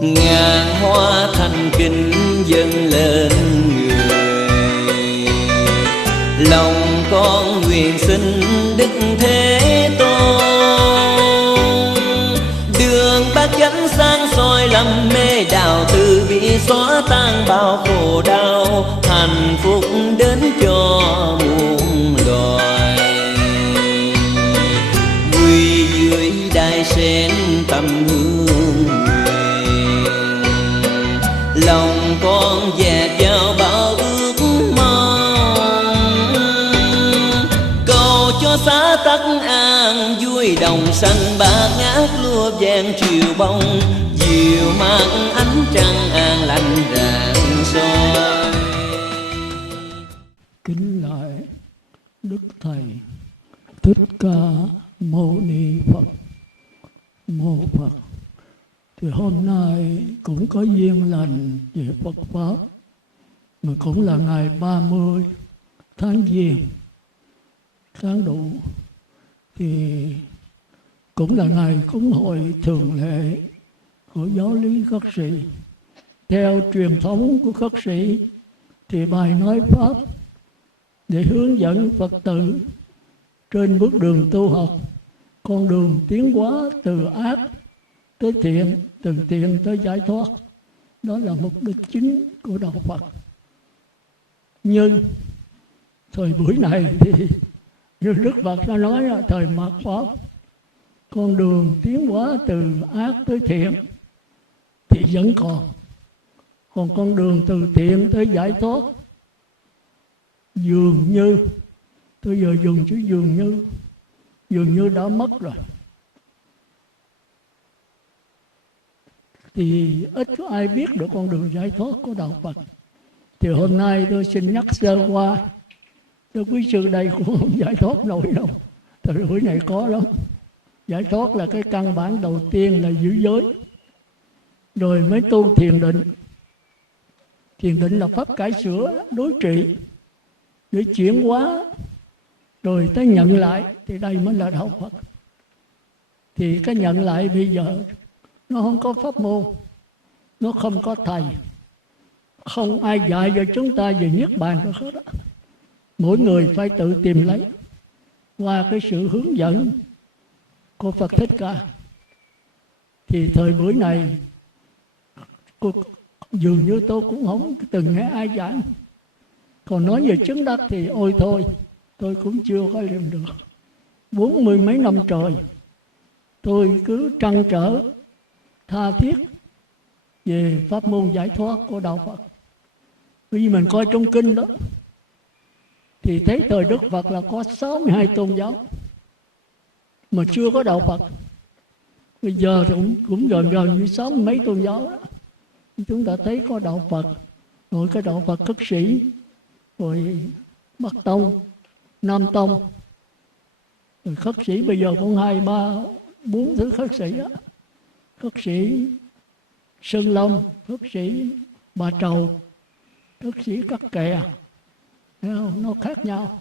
ngàn hoa thành kính dâng lên người. Lòng con nguyện xin Đức Thế Tôn, đường bát chánh sáng soi lầm mê đạo, từ bi xóa tan bao khổ đau, hạnh phúc đến cho muôn loài. Quy dưới đài sen tâm hương nguyện, lòng con dạt vào bao ước mong, cầu cho xã Tắc An vui đồng xanh bát ngát lúa vàng chiều bông, dịu mát ánh trăng an lành rạng soi. Kính lại Đức Thầy Thích Ca Mâu Ni Phật. Mô Phật. Thì hôm nay cũng có duyên lành về Phật Pháp, mà cũng là ngày 30 tháng Giêng, tháng Đụ, thì cũng là ngày cúng hội thường lệ của giáo lý khất sĩ. Theo truyền thống của khất sĩ thì bài nói Pháp để hướng dẫn Phật tử trên bước đường tu học, con đường tiến hóa từ ác tới thiện, từ thiện tới giải thoát. Đó là mục đích chính của Đạo Phật. Nhưng thời buổi này thì như Đức Phật đã nói là thời mạt Pháp, con đường tiến hóa từ ác tới thiện thì vẫn còn. Còn con đường từ thiện tới giải thoát dường như, tôi giờ dùng chữ dường như đã mất rồi. Thì ít có ai biết được con đường giải thoát của Đạo Phật. Thì hôm nay tôi xin nhắc sơ qua, cho quý sư đây cũng không giải thoát nổi đâu. Thời buổi này có lắm. Giải thoát là cái căn bản đầu tiên là giữ giới, rồi mới tu thiền định. Thiền định là pháp cải sửa, đối trị, để chuyển hóa, rồi tới nhận lại, thì đây mới là Đạo Phật. Thì cái nhận lại bây giờ nó không có pháp môn, nó không có thầy, không ai dạy cho chúng ta về Niết Bàn được hết đó. Mỗi người phải tự tìm lấy qua cái sự hướng dẫn của Phật Thích Ca. Thì thời buổi này dường như tôi cũng không từng nghe ai giảng. Còn nói về chứng đắc thì ôi thôi, tôi cũng chưa có làm được. 40 mấy năm trời tôi cứ trăn trở tha thiết về pháp môn giải thoát của Đạo Phật. Bởi vì mình coi trong kinh đó thì thấy thời Đức Phật là có 62 tôn giáo mà chưa có Đạo Phật. Bây giờ thì cũng gần như 60 mấy tôn giáo đó. Chúng ta thấy có Đạo Phật, rồi cái Đạo Phật khất sĩ, rồi Bắc Tông, Nam Tông, rồi khất sĩ bây giờ cũng 2, 3, 4 thứ khất sĩ đó. Khất sĩ Sơn Long, khất sĩ Bà Trầu, khất sĩ Cắt Kè, nó khác nhau.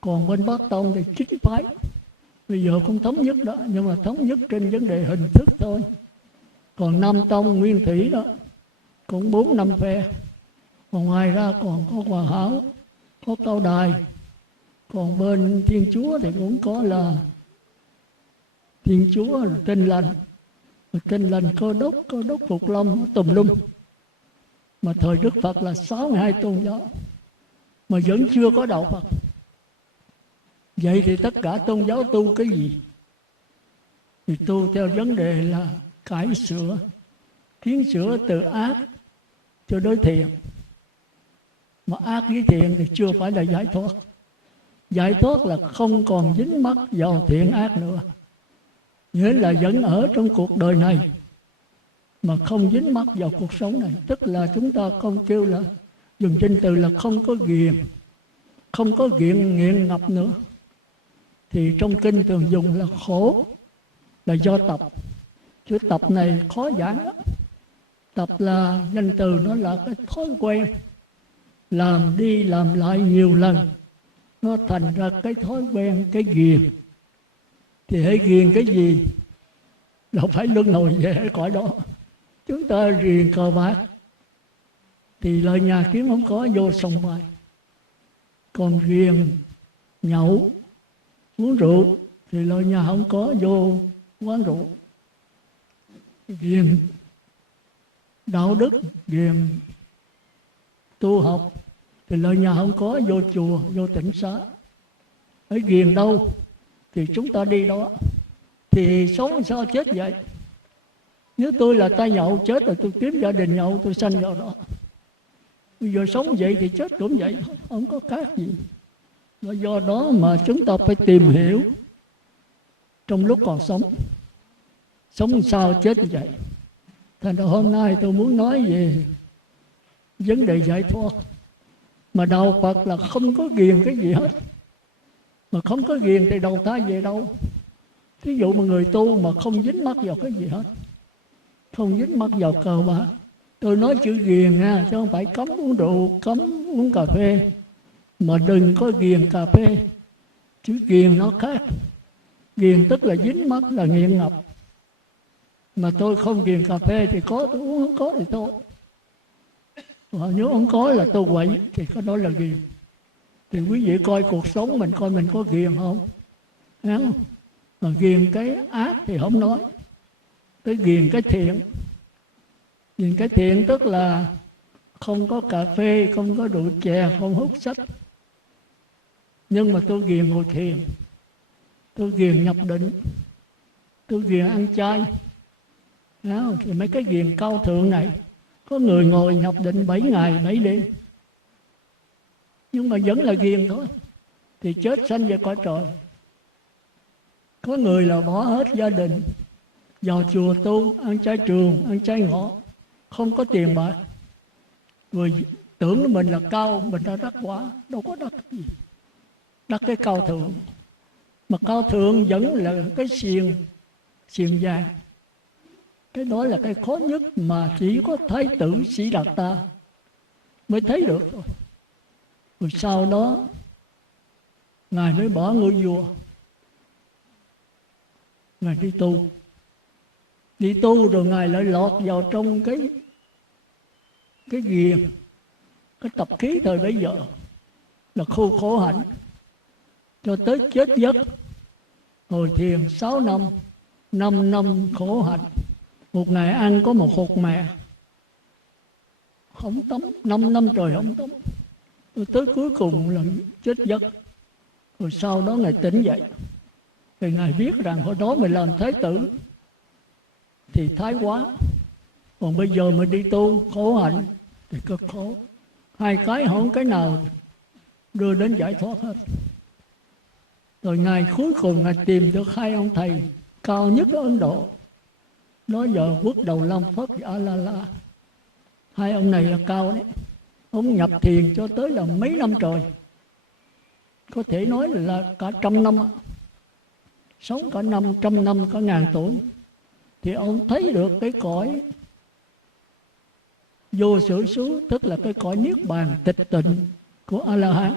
Còn bên Bắc Tông thì 9 phái, bây giờ cũng thống nhất đó, nhưng mà thống nhất trên vấn đề hình thức thôi. Còn Nam Tông Nguyên Thủy đó cũng 4, 5 phe. Còn ngoài ra còn có Hòa Hảo, có Cao Đài. Còn bên Thiên Chúa thì cũng có là Thiên Chúa là Tin Lành, Tin Lành Cơ Đốc Phục Long, tùm lum. Mà thời Đức Phật là 62 tôn giáo mà vẫn chưa có Đạo Phật. Vậy thì tất cả tôn giáo tu cái gì? Thì tu theo vấn đề là cải sửa, kiến sửa từ ác cho đối thiện. Mà ác với thiện thì chưa phải là giải thoát. Giải thoát là không còn dính mắc vào thiện ác nữa. Nghĩa là vẫn ở trong cuộc đời này mà không dính mắc vào cuộc sống này. Tức là chúng ta không kêu là, dùng danh từ là không có ghiền, không có nghiện ngập nữa. Thì trong kinh thường dùng là khổ là do tập. Chữ tập này khó giảng lắm. Tập là danh từ, nó là cái thói quen làm đi làm lại nhiều lần, nó thành ra cái thói quen, cái ghiền. Thì hãy ghiền cái gì là phải luân hồi về cõi đó. Chúng ta riêng cờ bạc thì lời nhà kiếm không có, vô sòng bài. Còn riêng nhậu uống rượu thì lời nhà không có, vô quán rượu. Riêng đạo đức, riêng tu học thì lời nhà không có, vô chùa, vô tịnh xá. Ở riêng đâu thì chúng ta đi đó. Thì sống sao chết vậy? Nếu tôi là tay nhậu chết rồi, tôi kiếm gia đình nhậu, tôi sanh vào đó. Bây giờ sống vậy thì chết cũng vậy, không có khác gì. Và do đó mà chúng ta phải tìm hiểu trong lúc còn sống, sống sao chết như vậy. Thành ra hôm nay tôi muốn nói về vấn đề giải thoát. Mà đạo Phật là không có ghiền cái gì hết. Mà không có ghiền thì đầu thai về đâu? Ví dụ mà người tu mà không dính mắc vào cái gì hết, không dính mắc vào cờ bạc. Tôi nói chữ ghiền nha, chứ không phải cấm uống rượu, cấm uống cà phê. Mà đừng có ghiền cà phê. Chữ ghiền nó khác. Ghiền tức là dính mắc, là nghiện ngập. Mà tôi không ghiền cà phê thì có, tôi uống không có thì thôi. Và nếu không có là tôi quậy thì cái đó là ghiền. Thì quý vị coi cuộc sống mình, coi mình có ghiền không? Không? Mà ghiền cái ác thì không nói. Tới ghiền cái thiện. Ghiền cái thiện tức là không có cà phê, không có rượu chè, không hút sách. Nhưng mà tôi ghiền ngồi thiền, tôi ghiền nhập định, tôi ghiền ăn chay. Đó, thì mấy cái ghiền cao thượng này, có người ngồi nhập định 7 ngày 7 đêm, nhưng mà vẫn là ghiền thôi, thì chết sanh về cõi trời. Có người là bỏ hết gia đình, vào chùa tu, ăn chay trường, ăn chay ngọ, không có tiền bạc, rồi tưởng mình là cao, mình đã đắc quả, đâu có đắc gì. Đắc cái cao thượng. Mà cao thượng vẫn là cái xiềng vàng. Cái đó là cái khó nhất mà chỉ có Thái tử Sĩ Đạt Ta mới thấy được thôi. Rồi sau đó Ngài mới bỏ ngôi vua, Ngài đi tu. Đi tu rồi Ngài lại lọt vào trong cái ghiền, cái tập khí thời bấy giờ là khu khổ hạnh. Cho tới chết giấc, ngồi thiền 6 năm, 5 năm khổ hạnh. Một ngày ăn có một hột mè, không tắm, 5 năm trời không tắm. Rồi tới cuối cùng là chết giấc. Rồi sau đó Ngài tỉnh dậy. Thì Ngài biết rằng hồi đó mình làm thái tử thì thái quá. Còn bây giờ mình đi tu khổ hạnh thì cực khổ. Hai cái không cái nào đưa đến giải thoát hết. Rồi Ngài cuối cùng Ngài tìm được 2 ông thầy cao nhất ở Ấn Độ. Đó giờ Quốc Đầu Lam Phất và A-la-la. 2 ông này là cao đấy. Ông nhập thiền cho tới là mấy năm trời. Có thể nói là cả 100 năm. Sống cả 500 năm, cả 1000 tuổi. Thì ông thấy được cái cõi vô sở xứ, tức là cái cõi niết bàn tịch tịnh của A-la-hán.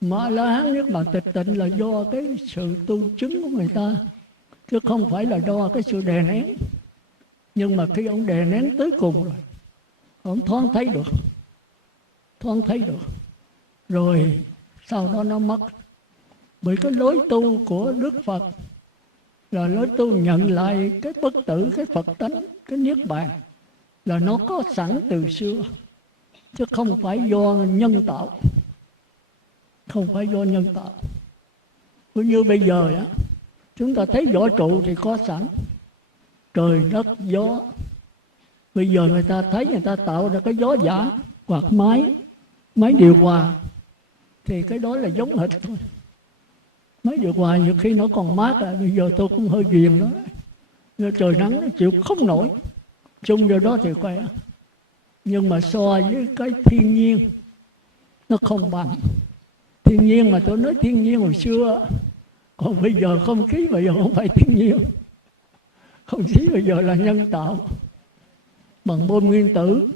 Mà A-la-hán niết bàn tịch tịnh là do cái sự tu chứng của người ta, chứ không phải là do cái sự đè nén. Nhưng mà khi ông đè nén tới cùng rồi, ông thoáng thấy được. Rồi sau đó nó mất. Bởi cái lối tu của Đức Phật là lối tu nhận lại cái bất tử, cái Phật tánh, cái niết bàn, là nó có sẵn từ xưa, chứ không phải do nhân tạo. Không phải do nhân tạo. Cũng như bây giờ đó, chúng ta thấy võ trụ thì có sẵn, trời đất gió. Bây giờ người ta thấy người ta tạo ra cái gió giả hoặc máy điều hòa, thì cái đó là giống hệt thôi. Máy điều hòa nhiều khi nó còn mát bây giờ tôi cũng hơi ghiền nó. Giờ trời nắng nó chịu không nổi, chung vào đó thì khỏe. Nhưng mà so với cái thiên nhiên, nó không bằng. Thiên nhiên mà tôi nói thiên nhiên hồi xưa, còn bây giờ không khí bây giờ không phải thiên nhiên. Không khí bây giờ là nhân tạo, bằng bom nguyên tử,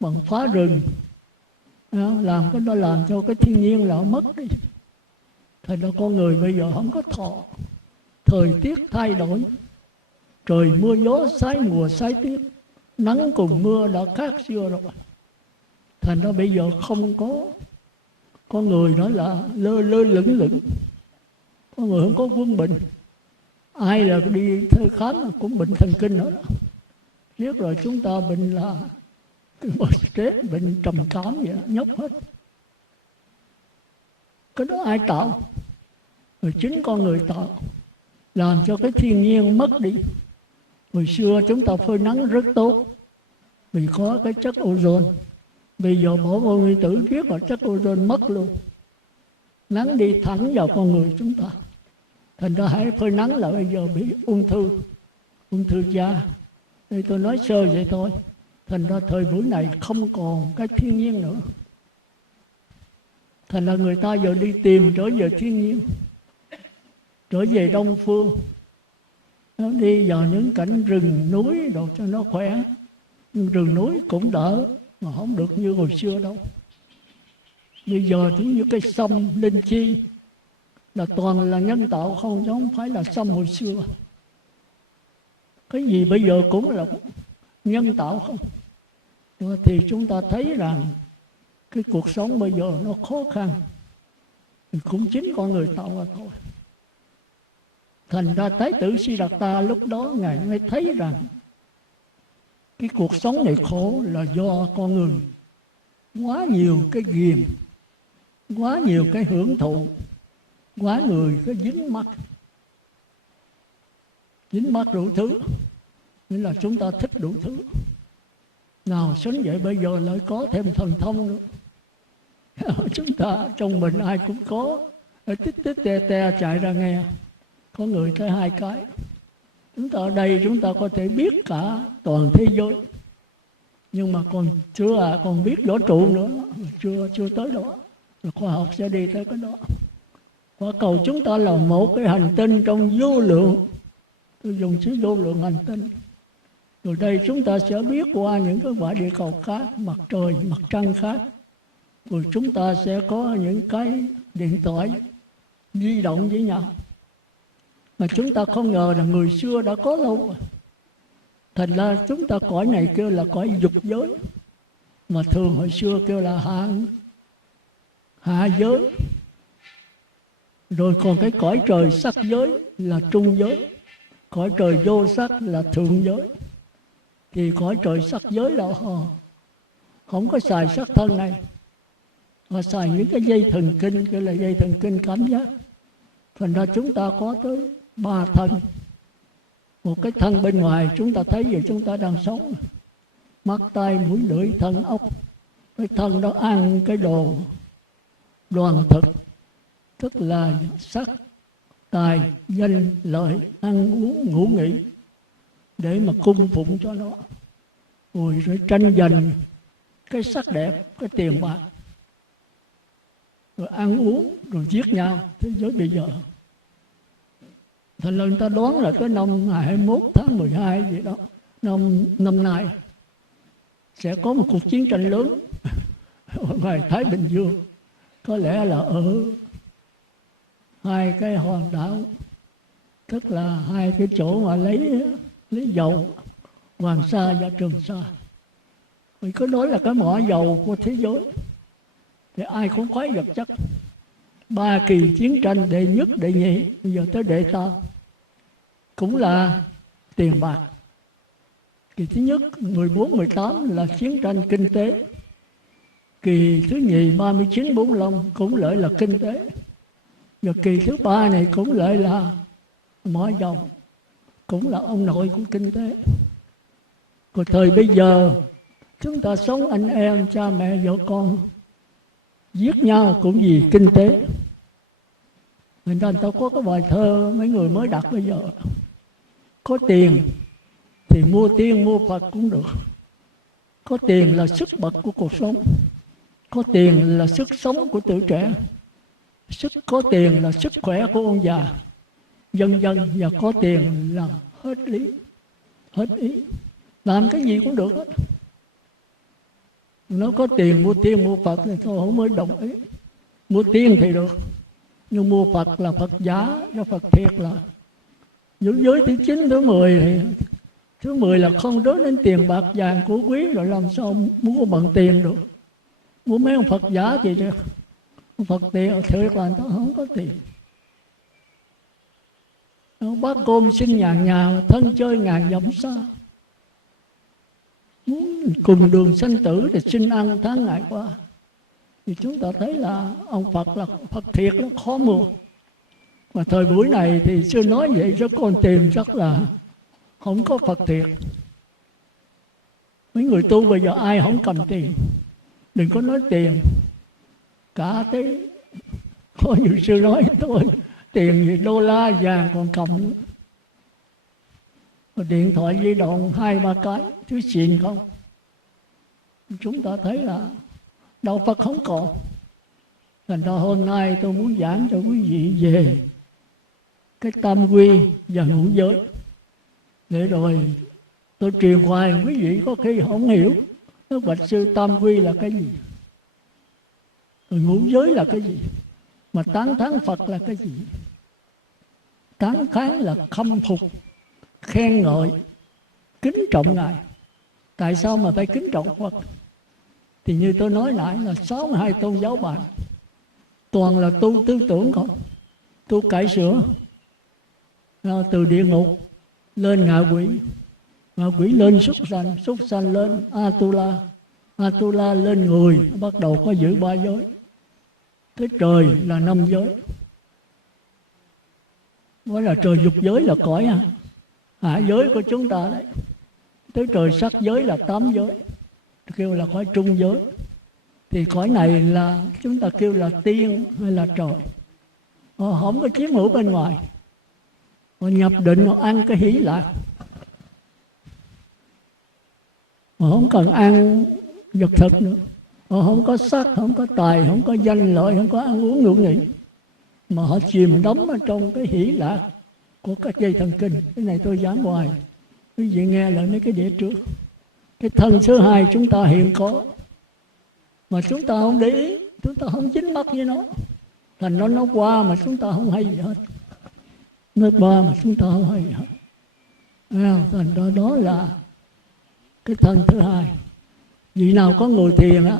bằng phá rừng. Làm cái đó làm cho cái thiên nhiên là mất đi. Thành ra con người bây giờ không có thọ. Thời tiết thay đổi, Trời mưa gió sái mùa sái tiết, nắng cùng mưa đã khác xưa rồi. Thành ra bây giờ không có con người nói là lơ lơ lửng lửng, con người không có quân bình. Ai là đi thơ khám cũng bệnh thần kinh nữa. Riết rồi chúng ta bệnh là stress, bệnh trầm cảm vậy đó, nhóc hết. Cái đó ai tạo? Rồi chính con người tạo, làm cho cái thiên nhiên mất đi. Hồi xưa chúng ta phơi nắng rất tốt vì có cái chất ozone. Bây giờ bỏ vô nguyên tử riết rồi chất ozone mất luôn. Nắng đi thẳng vào con người chúng ta. Thành ra hãy phơi nắng là bây giờ bị ung thư da. Đây tôi nói sơ vậy thôi. Thành ra thời buổi này không còn cái thiên nhiên nữa. Thành ra người ta giờ đi tìm trở về thiên nhiên, trở về Đông Phương. Nó đi vào những cảnh rừng núi đồ cho nó khỏe. Nhưng rừng núi cũng đỡ, mà không được như hồi xưa đâu. Bây giờ cũng như cái sông Linh Chi là toàn là nhân tạo không, chứ không phải là sông hồi xưa. Cái gì bây giờ cũng là nhân tạo không. Thì chúng ta thấy rằng cái cuộc sống bây giờ nó khó khăn, thì cũng chính con người tạo ra thôi. Thành ra Thái tử Siddhartha lúc đó Ngài mới thấy rằng cái cuộc sống này khổ là do con người quá nhiều cái ghiền, quá nhiều cái hưởng thụ, quá người cái dính mắc đủ thứ. Nghĩa là chúng ta thích đủ thứ. Nào sớm vậy bây giờ lại có thêm thần thông nữa. Chúng ta trong mình ai cũng có, tích te chạy ra nghe. Có người tới 2 cái. Chúng ta ở đây chúng ta có thể biết cả toàn thế giới, nhưng mà còn biết vũ trụ nữa, chưa tới đó. Rồi khoa học sẽ đi tới cái đó. Quả cầu chúng ta là một cái hành tinh trong vô lượng. Tôi dùng chữ vô lượng hành tinh. Rồi đây chúng ta sẽ biết qua những cái quả địa cầu khác, mặt trời, mặt trăng khác. Rồi chúng ta sẽ có những cái điện thoại di động với nhau. Mà chúng ta không ngờ là người xưa đã có lâu rồi. Thành ra chúng ta cõi này kêu là cõi dục giới, mà thường hồi xưa kêu là hạ giới. Rồi còn cái cõi trời sắc giới là trung giới, cõi trời vô sắc là thượng giới. Thì cõi trời sắc giới là họ không có xài sắc thân này, họ xài những cái dây thần kinh, kêu là dây thần kinh cảm giác. Thành ra chúng ta có tới 3 thân. Một cái thân bên ngoài chúng ta thấy vậy chúng ta đang sống, mắt tai mũi lưỡi thân ốc. Cái thân đó ăn cái đồ đoàn thực, tức là sắc, tài, danh, lợi, ăn uống, ngủ nghỉ, để mà cung phụng cho nó. Rồi tranh giành cái sắc đẹp, cái tiền bạc, rồi ăn uống, rồi giết nhau. Thế giới bây giờ thành lần ta đoán là tới năm 21 tháng 12 gì đó, năm nay sẽ có một cuộc chiến tranh lớn ở ngoài Thái Bình Dương. Có lẽ là ở 2 cái hòn đảo, tức là 2 cái chỗ mà lấy dầu, Hoàng Sa và Trường Sa. Vì có nói là cái mỏ dầu của thế giới, thì ai cũng khoái vật chất. 3 kỳ chiến tranh, đệ nhất, đệ nhị, bây giờ tới đệ tam, cũng là tiền bạc. Kỳ thứ nhất 14-18 là chiến tranh kinh tế. Kỳ thứ nhì 39-45 cũng lại là kinh tế. Và kỳ thứ 3 này cũng lại là mỏ dầu, cũng là ông nội của kinh tế. Còn thời bây giờ chúng ta sống anh em, cha mẹ, vợ con giết nhau cũng vì kinh tế. Người ta có cái bài thơ mấy người mới đặt bây giờ: có tiền thì mua tiên mua Phật cũng được. Có tiền là sức bật của cuộc sống, có tiền là sức sống của tuổi trẻ, có tiền là sức khỏe của ông già, vân vân. Và có tiền là hết lý, hết ý, làm cái gì cũng được hết. Nó có tiền mua tiên mua Phật thì tôi không mới đồng ý. Mua tiên thì được, nhưng mua Phật là Phật giả, cho Phật thiệt là Giữ giới thứ 9, thứ 10 thì thứ 10 là không đối đến tiền bạc vàng của quý, rồi làm sao muốn có bằng tiền được. Muốn mấy ông Phật giả gì đó, ông Phật tiền thiệt là người ta không có tiền. Bác cơm xin ngàn nhà, thân chơi ngàn dặm xa. Muốn cùng đường sanh tử thì xin ăn tháng ngày qua. Thì chúng ta thấy là ông Phật là Phật thiệt, nó khó mua. Mà thời buổi này thì chưa nói vậy, cho con tìm chắc là không có Phật thiệt. Mấy người tu bây giờ ai không cầm tiền. Đừng có nói tiền. Cả cái có nhiều sư nói tôi tiền gì đô la vàng còn cầm nữa. Điện thoại di động 2-3 cái, thứ xịn không. Chúng ta thấy là đạo Phật không còn. Thành ra hôm nay tôi muốn giảng cho quý vị về cái tam quy và ngũ giới. Để rồi tôi truyền hoài, quý vị có khi không hiểu. Nói bạch sư tam quy là cái gì? Rồi ngũ giới là cái gì? Mà tán thán Phật là cái gì? Tán thán là khâm phục, khen ngợi, kính trọng Ngài. Tại sao mà phải kính trọng Phật? Thì như tôi nói lại là 62 tôn giáo bạn toàn là tu tư tưởng không, tu cải sửa. Từ địa ngục lên ngạ quỷ, ngạ quỷ lên súc sanh lên Atula, Atula lên người, bắt đầu có giữ 3 giới. Cái trời là 5 giới. Đó là trời dục giới là cõi hạ giới của chúng ta đấy. Tới trời sắc giới là 8 giới, kêu là cõi trung giới. Thì cõi này là chúng ta kêu là tiên hay là trời. Họ không có chiếm hữu bên ngoài. Họ nhập định, họ ăn cái hỷ lạc. Họ không cần ăn vật thực nữa. Họ không có sắc, không có tài, không có danh lợi, không có ăn uống ngủ nghỉ. Mà họ chìm đắm ở trong cái hỷ lạc của các dây thần kinh. Cái này tôi giảng hoài, quý vị nghe lại mấy cái đĩa trước. Cái thân thứ 2 chúng ta hiện có, mà chúng ta không để ý, chúng ta không dính mắc với nó. Thành nó qua mà chúng ta không hay gì hết. Nó qua mà chúng ta không hay gì hết. Thành ra đó là cái thân thứ 2. Vị nào có ngồi thiền á,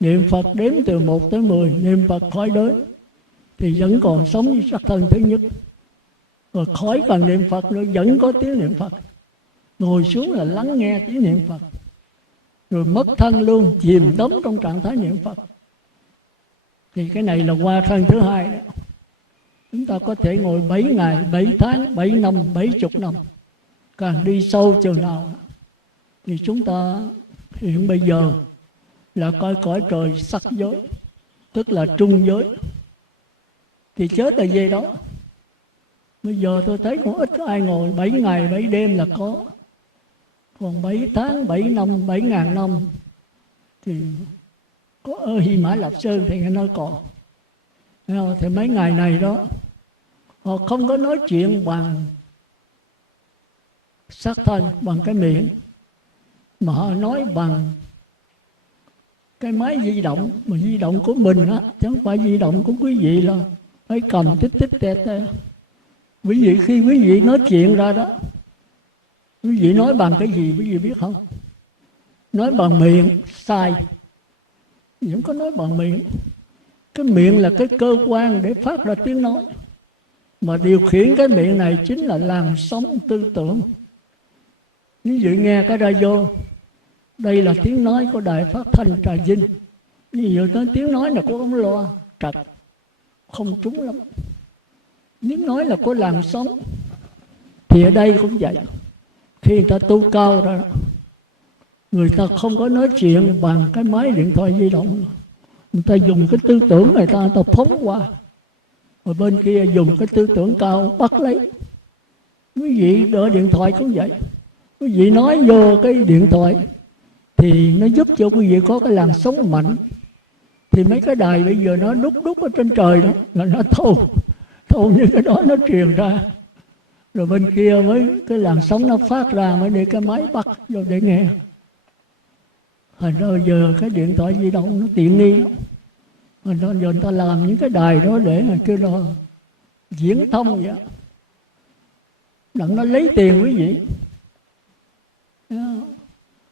niệm Phật đếm từ 1 tới 10, niệm Phật khỏi đếm, thì vẫn còn sống với sắc thân thứ nhất. Rồi khỏi cần niệm Phật nữa, vẫn có tiếng niệm Phật. Ngồi xuống là lắng nghe tiếng niệm Phật. Rồi mất thân luôn, chìm đắm trong trạng thái niệm Phật. Thì cái này là qua thân thứ 2 đó. Chúng ta có thể ngồi 7 ngày, 7 tháng, 7 năm, 70 năm. Càng đi sâu chừng nào thì chúng ta hiện bây giờ là coi cõi trời sắc giới, tức là trung giới. Thì chết là về đó. Bây giờ tôi thấy cũng ít ai ngồi 7 ngày 7 đêm là có. Còn 7 tháng, 7 năm, 7.000 năm thì có ở Hy Mã Lạp Sơn thì nghe nói còn. Thì mấy ngày này đó họ không có nói chuyện bằng xác thân, bằng cái miệng, mà họ nói bằng cái máy di động, mà di động của mình á, chứ không phải di động của quý vị là phải cầm tích tích tè tè. Quý vị khi quý vị nói chuyện ra đó, quý vị nói bằng cái gì quý vị biết không? Nói bằng miệng sai. Vẫn có nói bằng miệng. Cái miệng là cái cơ quan để phát ra tiếng nói. Mà điều khiển cái miệng này chính là làn sóng tư tưởng. Ví dụ nghe cái radio, đây là tiếng nói của Đài Phát thanh Trà Vinh. Ví dụ tới tiếng nói là của ống loa trật, không trúng lắm. Tiếng nói là có làn sóng. Thì ở đây cũng vậy. Khi người ta tu cao ra, người ta không có nói chuyện bằng cái máy điện thoại di động. Người ta dùng cái tư tưởng người ta phóng qua. Rồi bên kia dùng cái tư tưởng cao bắt lấy. Quý vị đỡ điện thoại cũng vậy. Quý vị nói vô cái điện thoại thì nó giúp cho quý vị có cái làn sóng mạnh. Thì mấy cái đài bây giờ nó đúc đúc ở trên trời đó là nó thâu như cái đó nó truyền ra. Rồi bên kia mới cái làn sóng nó phát ra mới để cái máy bắt vô để nghe. Thành ra giờ cái điện thoại di động nó tiện nghi lắm. Thành ra giờ người ta làm những cái đài đó để kêu là diễn thông vậy. đặng nó lấy tiền quý vị.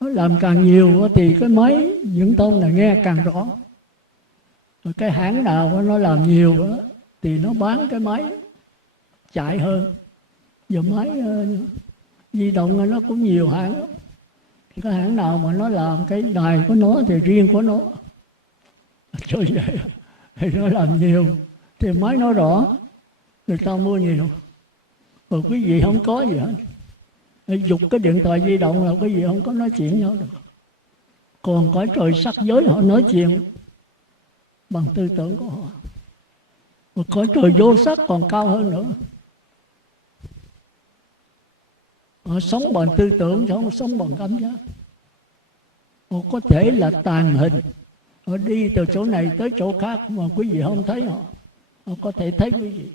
Nó làm càng nhiều thì cái máy viễn thông là nghe càng rõ. Rồi cái hãng nào nó làm nhiều thì nó bán cái máy chạy hơn. Giờ máy di động nó cũng nhiều hãng. Thì cái hãng nào mà nó làm cái đài của nó thì riêng của nó. Cho vậy thì nó làm nhiều thì máy nó rõ, người ta mua nhiều. Rồi quý vị không có gì hết. Dục cái điện thoại di động là quý vị không có nói chuyện nhau được. Còn cõi trời sắc giới họ nói chuyện bằng tư tưởng của họ. Và cõi trời vô sắc còn cao hơn nữa. Họ sống bằng tư tưởng, chứ không sống bằng cảm giác. Họ có thể là tàn hình. Họ đi từ chỗ này tới chỗ khác mà quý vị không thấy họ. Họ có thể thấy quý vị.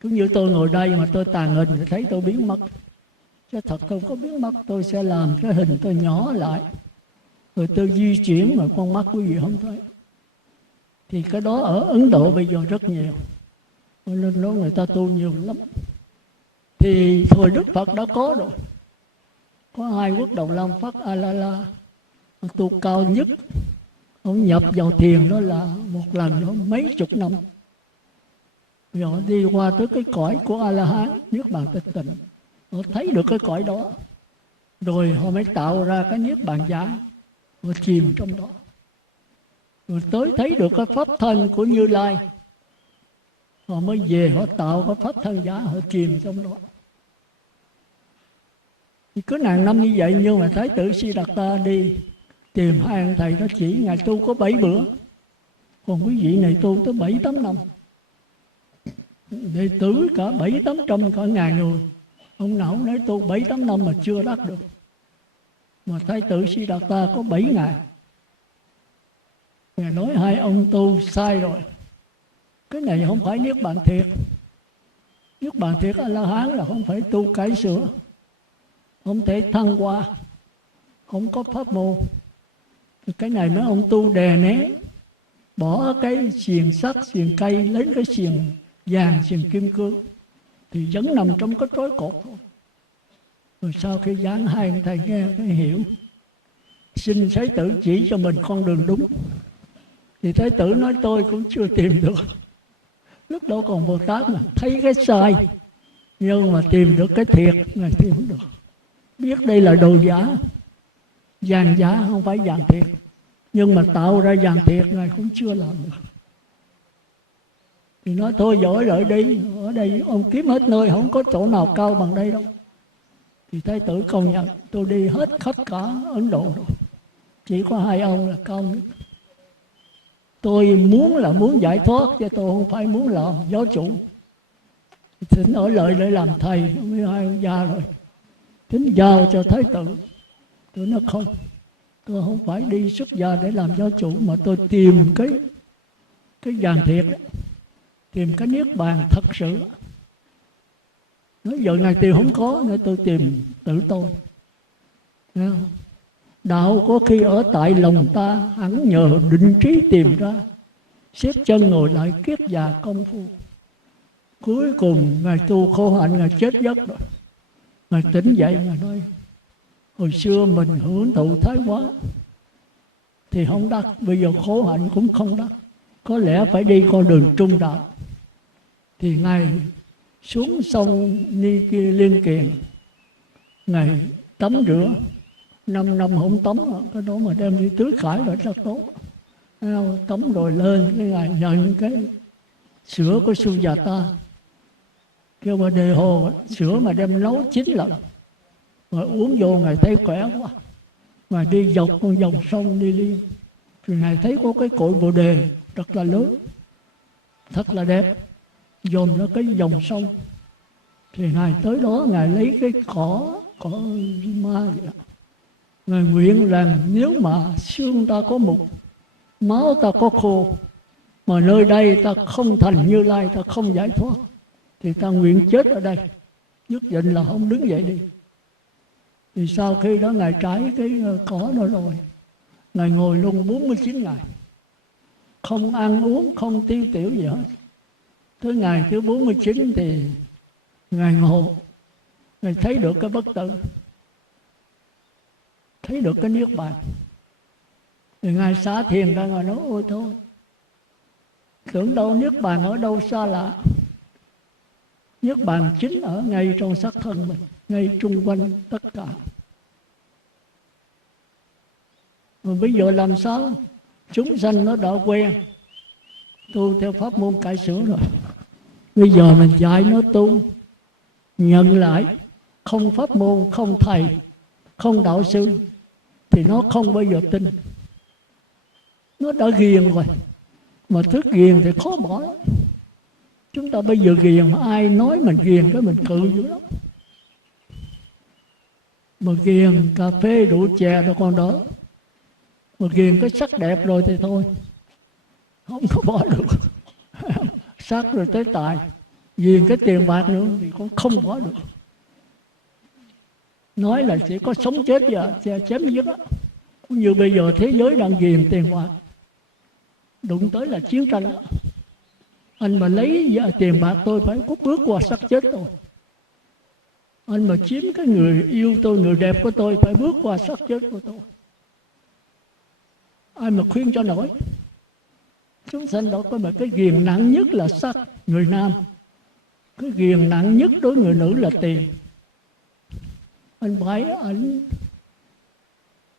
Cứ như tôi ngồi đây mà tôi tàn hình thì thấy tôi biến mất. Chứ thật không có biến mất, tôi sẽ làm cái hình tôi nhỏ lại. Rồi tôi di chuyển mà con mắt quý vị không thấy. Thì cái đó ở Ấn Độ bây giờ rất nhiều. Nên đó người ta tu nhiều lắm. Thì thời Đức Phật đã có rồi. Có 2 quốc đầu Lam Phất A La La, tu cao nhất. Ông nhập vào thiền đó là một lần đó mấy chục năm. Rồi họ đi qua tới cái cõi của A La Hán, Niết Bàn Tịch Tịnh. Họ thấy được cái cõi đó. Rồi họ mới tạo ra cái Niết Bàn Giải. Họ chìm trong đó. Rồi tới thấy được cái pháp thân của Như Lai. Họ mới về họ tạo cái pháp thân giả, họ chìm trong đó. Thì cứ hàng năm như vậy, nhưng mà Thái tử Siddhartha đi tìm 2 ông thầy đó chỉ ngày tu có 7 bữa. Còn quý vị này tu tới 7-8 năm. Đệ tử cả 700-800 cả ngàn người. Ông nào nói tu 7-8 năm mà chưa đắc được. Mà Thái tử Siddhartha có 7 ngày. Ngài nói 2 ông tu sai rồi. Cái này không phải Niết Bàn thiệt. Niết Bàn thiệt A-la-hán là không phải tu cải sửa. Không thể thăng qua. Không có pháp môn. Cái này mấy ông tu đè né. Bỏ cái xiềng sắt, xiềng cây, lấy cái xiềng vàng, xiềng kim cương. Thì vẫn nằm trong cái trói cột thôi. Rồi sau khi giảng 2 ông thầy nghe cái hiểu. Xin Thái tử chỉ cho mình con đường đúng. Thì Thái tử nói tôi cũng chưa tìm được. Lúc đó còn Bồ Tát mà thấy cái sai, nhưng mà tìm được cái thiệt, Ngài tìm được. Biết đây là đồ giả, vàng giả không phải vàng thiệt. Nhưng mà tạo ra vàng thiệt Ngài cũng chưa làm được. Thì nói thôi giỏi lợi đi, ở đây ông kiếm hết nơi, không có chỗ nào cao bằng đây đâu. Thì Thái tử công nhận, tôi đi hết khắp cả Ấn Độ rồi. Chỉ có 2 ông là cao nhất. Tôi muốn giải thoát, chứ tôi không phải muốn làm giáo chủ. Thỉnh ở lại để làm thầy, với 2 ông già rồi. Thỉnh giao cho Thái tử. Tôi nói không, tôi không phải đi xuất gia để làm giáo chủ, mà tôi tìm cái vàng thiệt, tìm cái Niết Bàn thật sự. Nói giờ Ngài tìm không có, nên tôi tìm tự tôi. Đạo có khi ở tại lòng ta, hẳn nhờ định trí tìm ra. Xếp chân ngồi lại kiết già công phu. Cuối cùng Ngài tu khổ hạnh, Ngài chết giấc rồi. Ngài tỉnh dậy, Ngài nói hồi xưa mình hưởng thụ thái quá thì không đắc, bây giờ khổ hạnh cũng không đắc. Có lẽ phải đi con đường trung đạo. Thì Ngài xuống sông Ni Liên Kiền, Ngài tắm rửa. 5 năm không tắm, cái đó mà đem đi tưới cải là rất tốt. Tắm rồi lên, cái Ngài nhận cái sữa của Sujata, kêu mà đề hồ, sữa mà đem nấu 9 lần. Rồi uống vô Ngài thấy khỏe quá. Ngài đi dọc con dòng sông Ni Liên. Thì Ngài thấy có cái cội Bồ Đề rất là lớn, thật là đẹp, dồn ra cái dòng sông. Thì Ngài tới đó, Ngài lấy cái cỏ ma vậy đó. Ngài nguyện rằng nếu mà xương ta có mục, máu ta có khô, mà nơi đây ta không thành Như Lai, ta không giải thoát, thì ta nguyện chết ở đây, nhất định là không đứng dậy đi. Thì sau khi đó Ngài trải cái cỏ đó rồi, Ngài ngồi luôn 49 ngày, không ăn uống, không tiêu tiểu gì hết. Tới ngày thứ 49 thì Ngài ngộ, Ngài thấy được cái bất tử, thấy được cái niết bàn. Thì Ngài xả thiền ra, Ngài nói ôi thôi, tưởng đâu niết bàn ở đâu xa lạ. Niết bàn chính ở ngay trong xác thân mình, ngay chung quanh tất cả. Mà bây giờ làm sao? Chúng sanh nó đã quen tu theo pháp môn cải sửa rồi. Bây giờ mình dạy nó tu, nhận lại không pháp môn, không thầy, không đạo sư, thì nó không bao giờ tin. Nó đã ghiền rồi, mà thức ghiền thì khó bỏ lắm. Chúng ta bây giờ ghiền, mà ai nói mình ghiền cái mình cự dữ lắm. Mà ghiền cà phê rượu chè đâu còn đỡ, mà ghiền cái sắc đẹp rồi thì thôi, không có bỏ được. Sắc rồi tới tài, ghiền cái tiền bạc nữa thì cũng không bỏ được. Nói là chỉ có sống chết và chém giết á. Cũng như bây giờ thế giới đang ghiền tiền bạc, đụng tới là chiến tranh đó. Anh mà lấy tiền bạc tôi phải có bước qua xác chết tôi. Anh mà chiếm cái người yêu tôi, người đẹp của tôi, phải bước qua xác chết của tôi. Ai mà khuyên cho nổi. Chúng sanh đó có một cái ghiền nặng nhất là sắc, người nam. Cái ghiền nặng nhất đối người nữ là tiền. Anh phải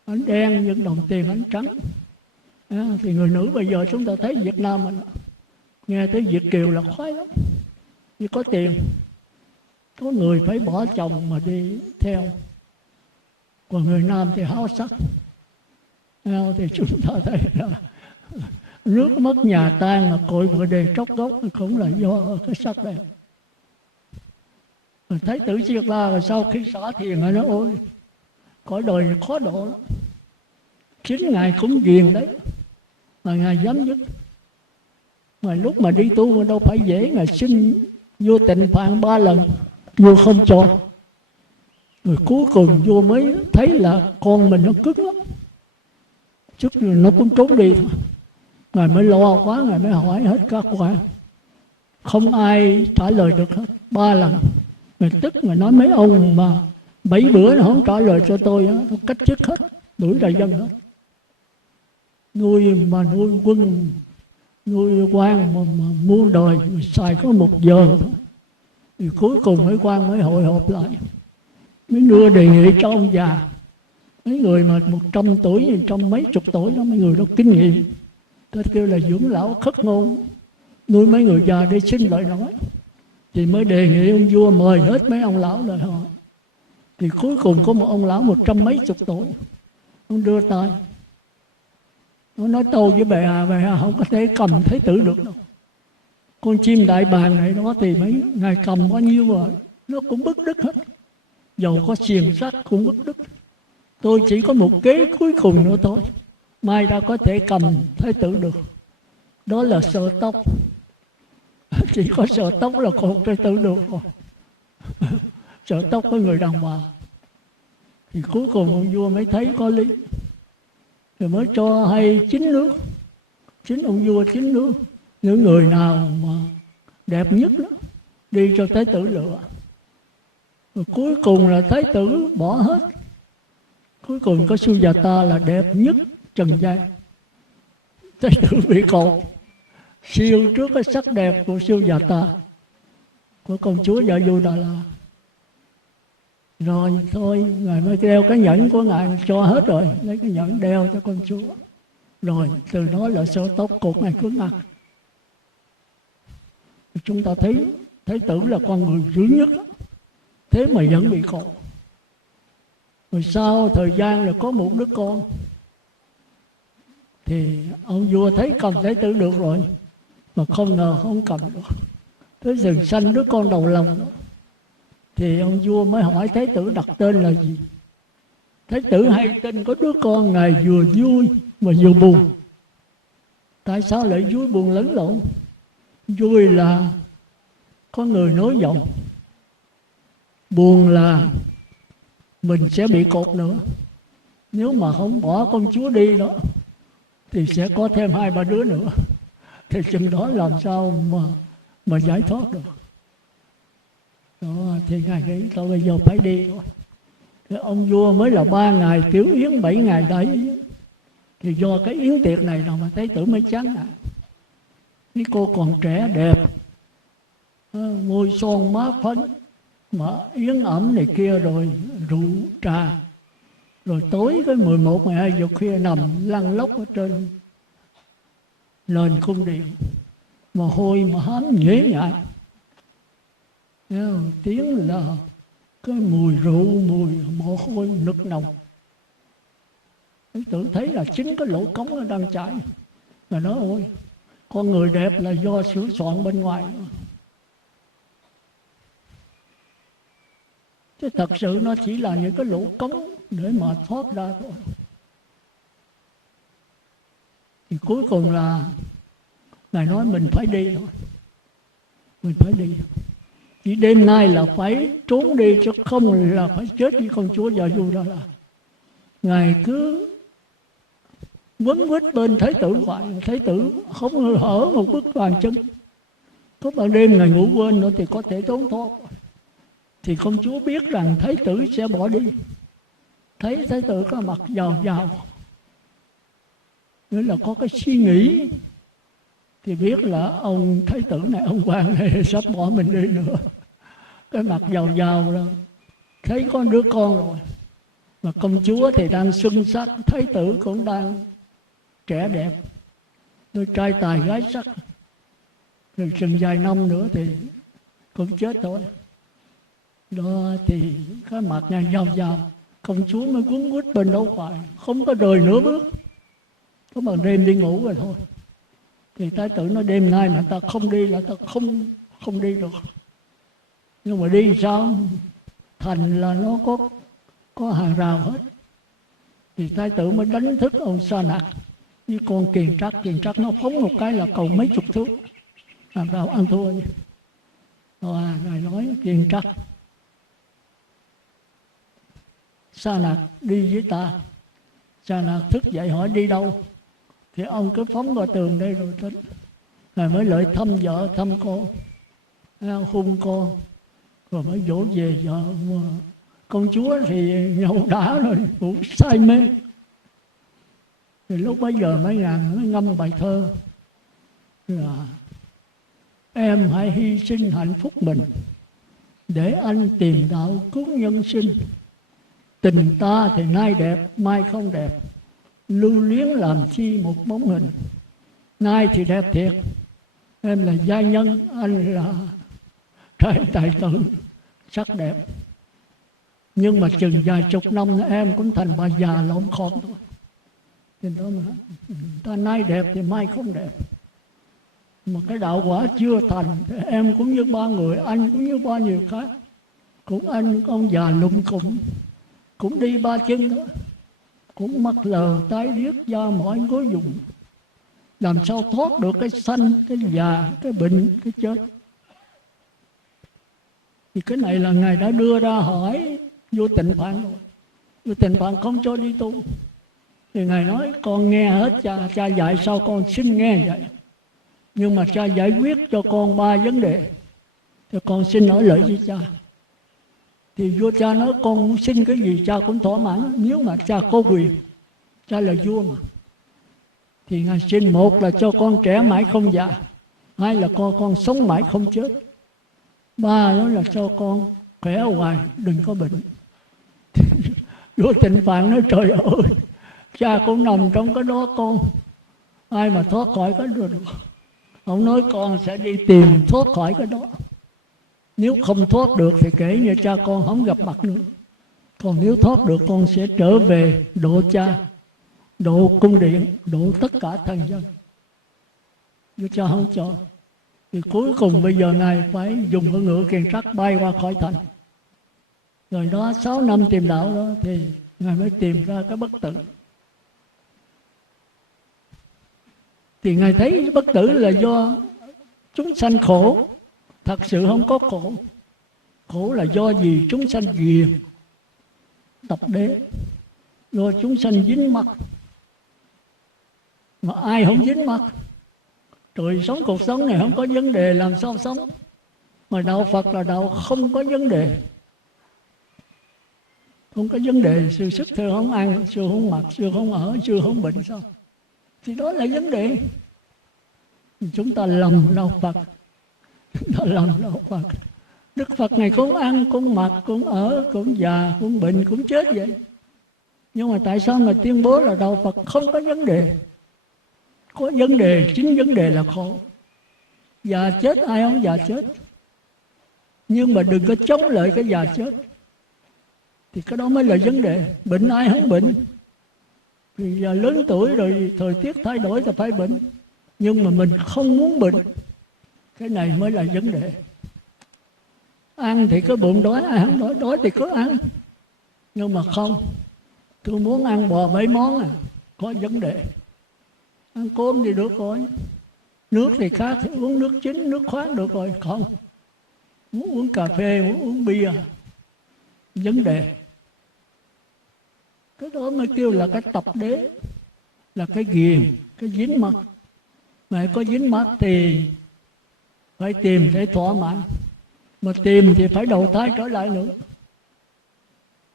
anh đen nhưng đồng tiền anh trắng. Thì người nữ bây giờ chúng ta thấy Việt Nam mình nghe tới Việt kiều là khoái lắm, vì có tiền. Có người phải bỏ chồng mà đi theo, còn người nam thì háo sắc. Thì chúng ta thấy là nước mất nhà tan là cội vợ đề tróc gốc, cũng là do cái sắc đẹp. Thái tử Siết La rồi sau khi xả thiền nó nói ôi, cõi đời này khó độ lắm. Chính Ngài cũng ghiền đấy, mà Ngài dám dứt. Mà lúc mà đi tu đâu phải dễ. Ngài xin vua Tịnh Phạn 3 lần, vua không cho. Rồi cuối cùng vua mới thấy là con mình nó cứng lắm, chút rồi nó cũng trốn đi thôi. Ngài mới lo quá, Ngài mới hỏi hết các quan, không ai trả lời được hết. 3 lần Ngài tức, Ngài nói mấy ông mà 7 bữa nó không trả lời cho tôi cách chức hết, đuổi ra dân hết. Nuôi quân, nuôi quan mà muôn đời mà xài có 1 giờ thôi. Thì cuối cùng mấy quan mới hội họp lại, mới đưa đề nghị cho ông già. Mấy người mà 100 tuổi, 100 mấy chục tuổi đó, mấy người đó kinh nghiệm, tôi kêu là dưỡng lão khất ngôn, nuôi mấy người già để xin lời nói. Thì mới đề nghị ông vua mời hết mấy ông lão lại họ. Thì cuối cùng có một ông lão 100 mấy chục tuổi, ông đưa tay, ông nói tôi với bệ hạ không có thể cầm thái tử được đâu. Con chim đại bàng này đó thì mấy ngài cầm bao nhiêu rồi nó cũng bứt đứt hết, dầu có xiềng sắt cũng bứt đứt. Tôi chỉ có một kế cuối cùng nữa thôi, mai ra có thể cầm thái tử được, đó là sợ tóc. Chỉ có sợ tóc là còn thái tử được rồi. Sợ tóc có người đàn bà. Thì cuối cùng ông vua mới thấy có lý, rồi mới cho hay 9 nước. 9 ông vua 9 nước, những người nào mà đẹp nhất đó đi cho thái tử lựa. Rồi cuối cùng là thái tử bỏ hết. Cuối cùng có Sujata là đẹp nhất trần gian. Thái tử bị cột, siêu trước cái sắc đẹp của Sujata, của công chúa Dạ Du Đà La. Rồi thôi, Ngài mới đeo cái nhẫn của Ngài, cho hết rồi, lấy cái nhẫn đeo cho công chúa. Rồi từ đó là sơ tóc cột Ngài cứng ngắc. Chúng ta thấy thái tử là con người dữ nhất đó, thế mà vẫn bị cột. Rồi sau thời gian là có một đứa con, thì ông vua thấy cầm thái tử được rồi, mà không ngờ không cầm được. Tới rừng sanh đứa con đầu lòng đó, thì ông vua mới hỏi thái tử đặt tên là gì. Thái tử hay tin có đứa con Ngài vừa vui mà vừa buồn. Tại sao lại vui buồn lẫn lộn? Vui là có người nối dòng, buồn là mình sẽ bị cột nữa. Nếu mà không bỏ công chúa đi đó thì sẽ có thêm 2-3 đứa nữa. Thì chừng đó làm sao mà giải thoát được. Đó, thì ngài nghĩ tôi bây giờ phải đi thôi. Thì ông vua mới là 3 ngày tiểu yến, 7 ngày đại yến. Thì do cái yến tiệc này nào mà Thái tử mới chán ngại. Cái cô còn trẻ đẹp, môi son má phấn, mà yến ẩm này kia, rồi rượu trà, rồi tối cái 11, 12 giờ khuya nằm lăn lóc ở trên nền cung điện, mồ hôi mà hám nhễ nhại, tiếng là cái mùi rượu, mùi mồ hôi nực nồng. Thái tử thấy là chính cái lỗ cống nó đang chảy, mà nói ôi, con người đẹp là do sửa soạn bên ngoài, chứ thật sự nó chỉ là những cái lỗ cống để mà thoát ra thôi. Thì cuối cùng là ngài nói mình phải đi thôi, mình phải đi. Chỉ đêm nay là phải trốn đi, chứ không là phải chết với con chúa Già Du đó. Là ngài cứ quấn quýt bên Thái tử hoài, Thái tử không hở một bước bàn chân. Có ban đêm ngài ngủ quên nữa thì có thể trốn thoát. Thì công chúa biết rằng Thái tử sẽ bỏ đi, thấy Thái tử có mặt giàu giàu, nghĩa là có cái suy nghĩ, thì biết là ông Thái tử này, ông quan này sắp bỏ mình đi nữa. Cái mặt giàu giàu rồi, thấy có đứa con rồi, mà công chúa thì đang xuân sắc, Thái tử cũng đang trẻ đẹp, đôi trai tài gái sắc, rồi chừng vài năm nữa thì cũng chết thôi. Đó thì cái mặt ngài giàu giàu, công chúa mới quấn quýt bên đâu hoài, không có rời nửa bước. Có bằng đêm đi ngủ rồi thôi. Thì Thái tử nói đêm nay mà ta không đi là ta không đi được. Nhưng mà đi sao? Thành là nó có hàng rào hết. Thì Thái tử mới đánh thức ông Sa Nặc với con Kiền Trắc nó phóng một cái là cầu mấy chục thước, hàng rào ăn thua. Rồi ngài nói Kiền Trắc, Sa Nặc đi với ta. Sa Nặc thức dậy hỏi đi đâu, thì ông cứ phóng qua tường đây rồi tính. Ngài mới lại thăm vợ thăm con, hung con, rồi mới dỗ về vợ. Công chúa thì nhậu đã rồi, ngủ say mê. Thì lúc bấy giờ mấy ngàn nó ngâm bài thơ là em hãy hy sinh hạnh phúc mình để anh tìm đạo cứu nhân sinh. Tình ta thì nay đẹp mai không đẹp, lưu luyến làm chi một bóng hình. Nay thì đẹp thiệt, em là gia nhân, anh là trai tài tử sắc đẹp. Nhưng mà chừng vài chục năm nữa em cũng thành bà già lộn khom thôi. Thì đó mà ta nay đẹp thì mai không đẹp. Mà cái đạo quả chưa thành thì em cũng như ba người, anh cũng như bao nhiêu khác. Cũng anh ông già lụng cũng đi ba chân đó, cũng mắt lờ tái điếc, da mỏi gối dùng. Làm sao thoát được cái sanh, cái già, cái bệnh, cái chết. Thì cái này là Ngài đã đưa ra hỏi vua Tịnh Phạn rồi. Vua Tịnh Phạn không cho đi tu. Thì Ngài nói con nghe hết cha dạy sao con xin nghe vậy. Nhưng mà cha giải quyết cho con 3 vấn đề, thì con xin nói lợi với cha. Thì vua cha nói con muốn xin cái gì cha cũng thỏa mãn, nếu mà cha có quyền, cha là vua mà. Thì Ngài xin, một là cho con trẻ mãi không già, hai là con sống mãi không chết, ba đó là cho con khỏe hoài đừng có bệnh. Vua Tịnh Phạn nói trời ơi, cha cũng nằm trong cái đó con, ai mà thoát khỏi cái đó được. Ông nói con sẽ đi tìm thoát khỏi cái đó. Nếu không thoát được thì kể như cha con không gặp mặt nữa. Còn nếu thoát được con sẽ trở về độ cha, độ cung điện, độ tất cả thần dân. Vua cha không cho. Thì cuối cùng bây giờ Ngài phải dùng con ngựa Kiền Trắc bay qua khỏi thành. Rồi đó 6 năm tìm đạo đó thì Ngài mới tìm ra cái bất tử. Thì Ngài thấy bất tử là do chúng sanh khổ. Thật sự không có khổ. Khổ là do gì? Chúng sanh ghiền tập đế, do chúng sanh dính mắc. Mà ai không dính mắc? Trời sống cuộc sống này không có vấn đề làm sao sống. Mà đạo Phật là đạo không có vấn đề. Không có vấn đề, sư sức thưa không ăn, sư không mặc, sư không ở, sư không bệnh sao? Thì đó là vấn đề. Chúng ta lầm đạo Phật. Chúng ta lầm đạo Phật. Đức Phật này cũng ăn, cũng mặc, cũng ở, cũng già, cũng bệnh, cũng chết vậy. Nhưng mà tại sao Ngài tuyên bố là đạo Phật không có vấn đề? Có vấn đề, chính vấn đề là khổ. Già chết, ai không già chết. Nhưng mà đừng có chống lại cái già chết. Thì cái đó mới là vấn đề. Bệnh ai không bệnh. Vì giờ lớn tuổi rồi, thời tiết thay đổi thì phải bệnh. Nhưng mà mình không muốn bệnh. Cái này mới là vấn đề. Ăn thì có bụng đói, ai không đói, đói thì có ăn. Nhưng mà không. Tôi muốn ăn bò 7 món à, có vấn đề. Ăn cơm thì được rồi. Nước thì khác, thì uống nước chính, nước khoáng được rồi. Không. Muốn uống cà phê, muốn uống bia. Vấn đề. Cái đó mới kêu là cái tập đế. Là cái ghiền, cái dính mắc. Mà có dính mắc thì phải tìm để thỏa mãn. Mà tìm thì phải đầu thai trở lại nữa.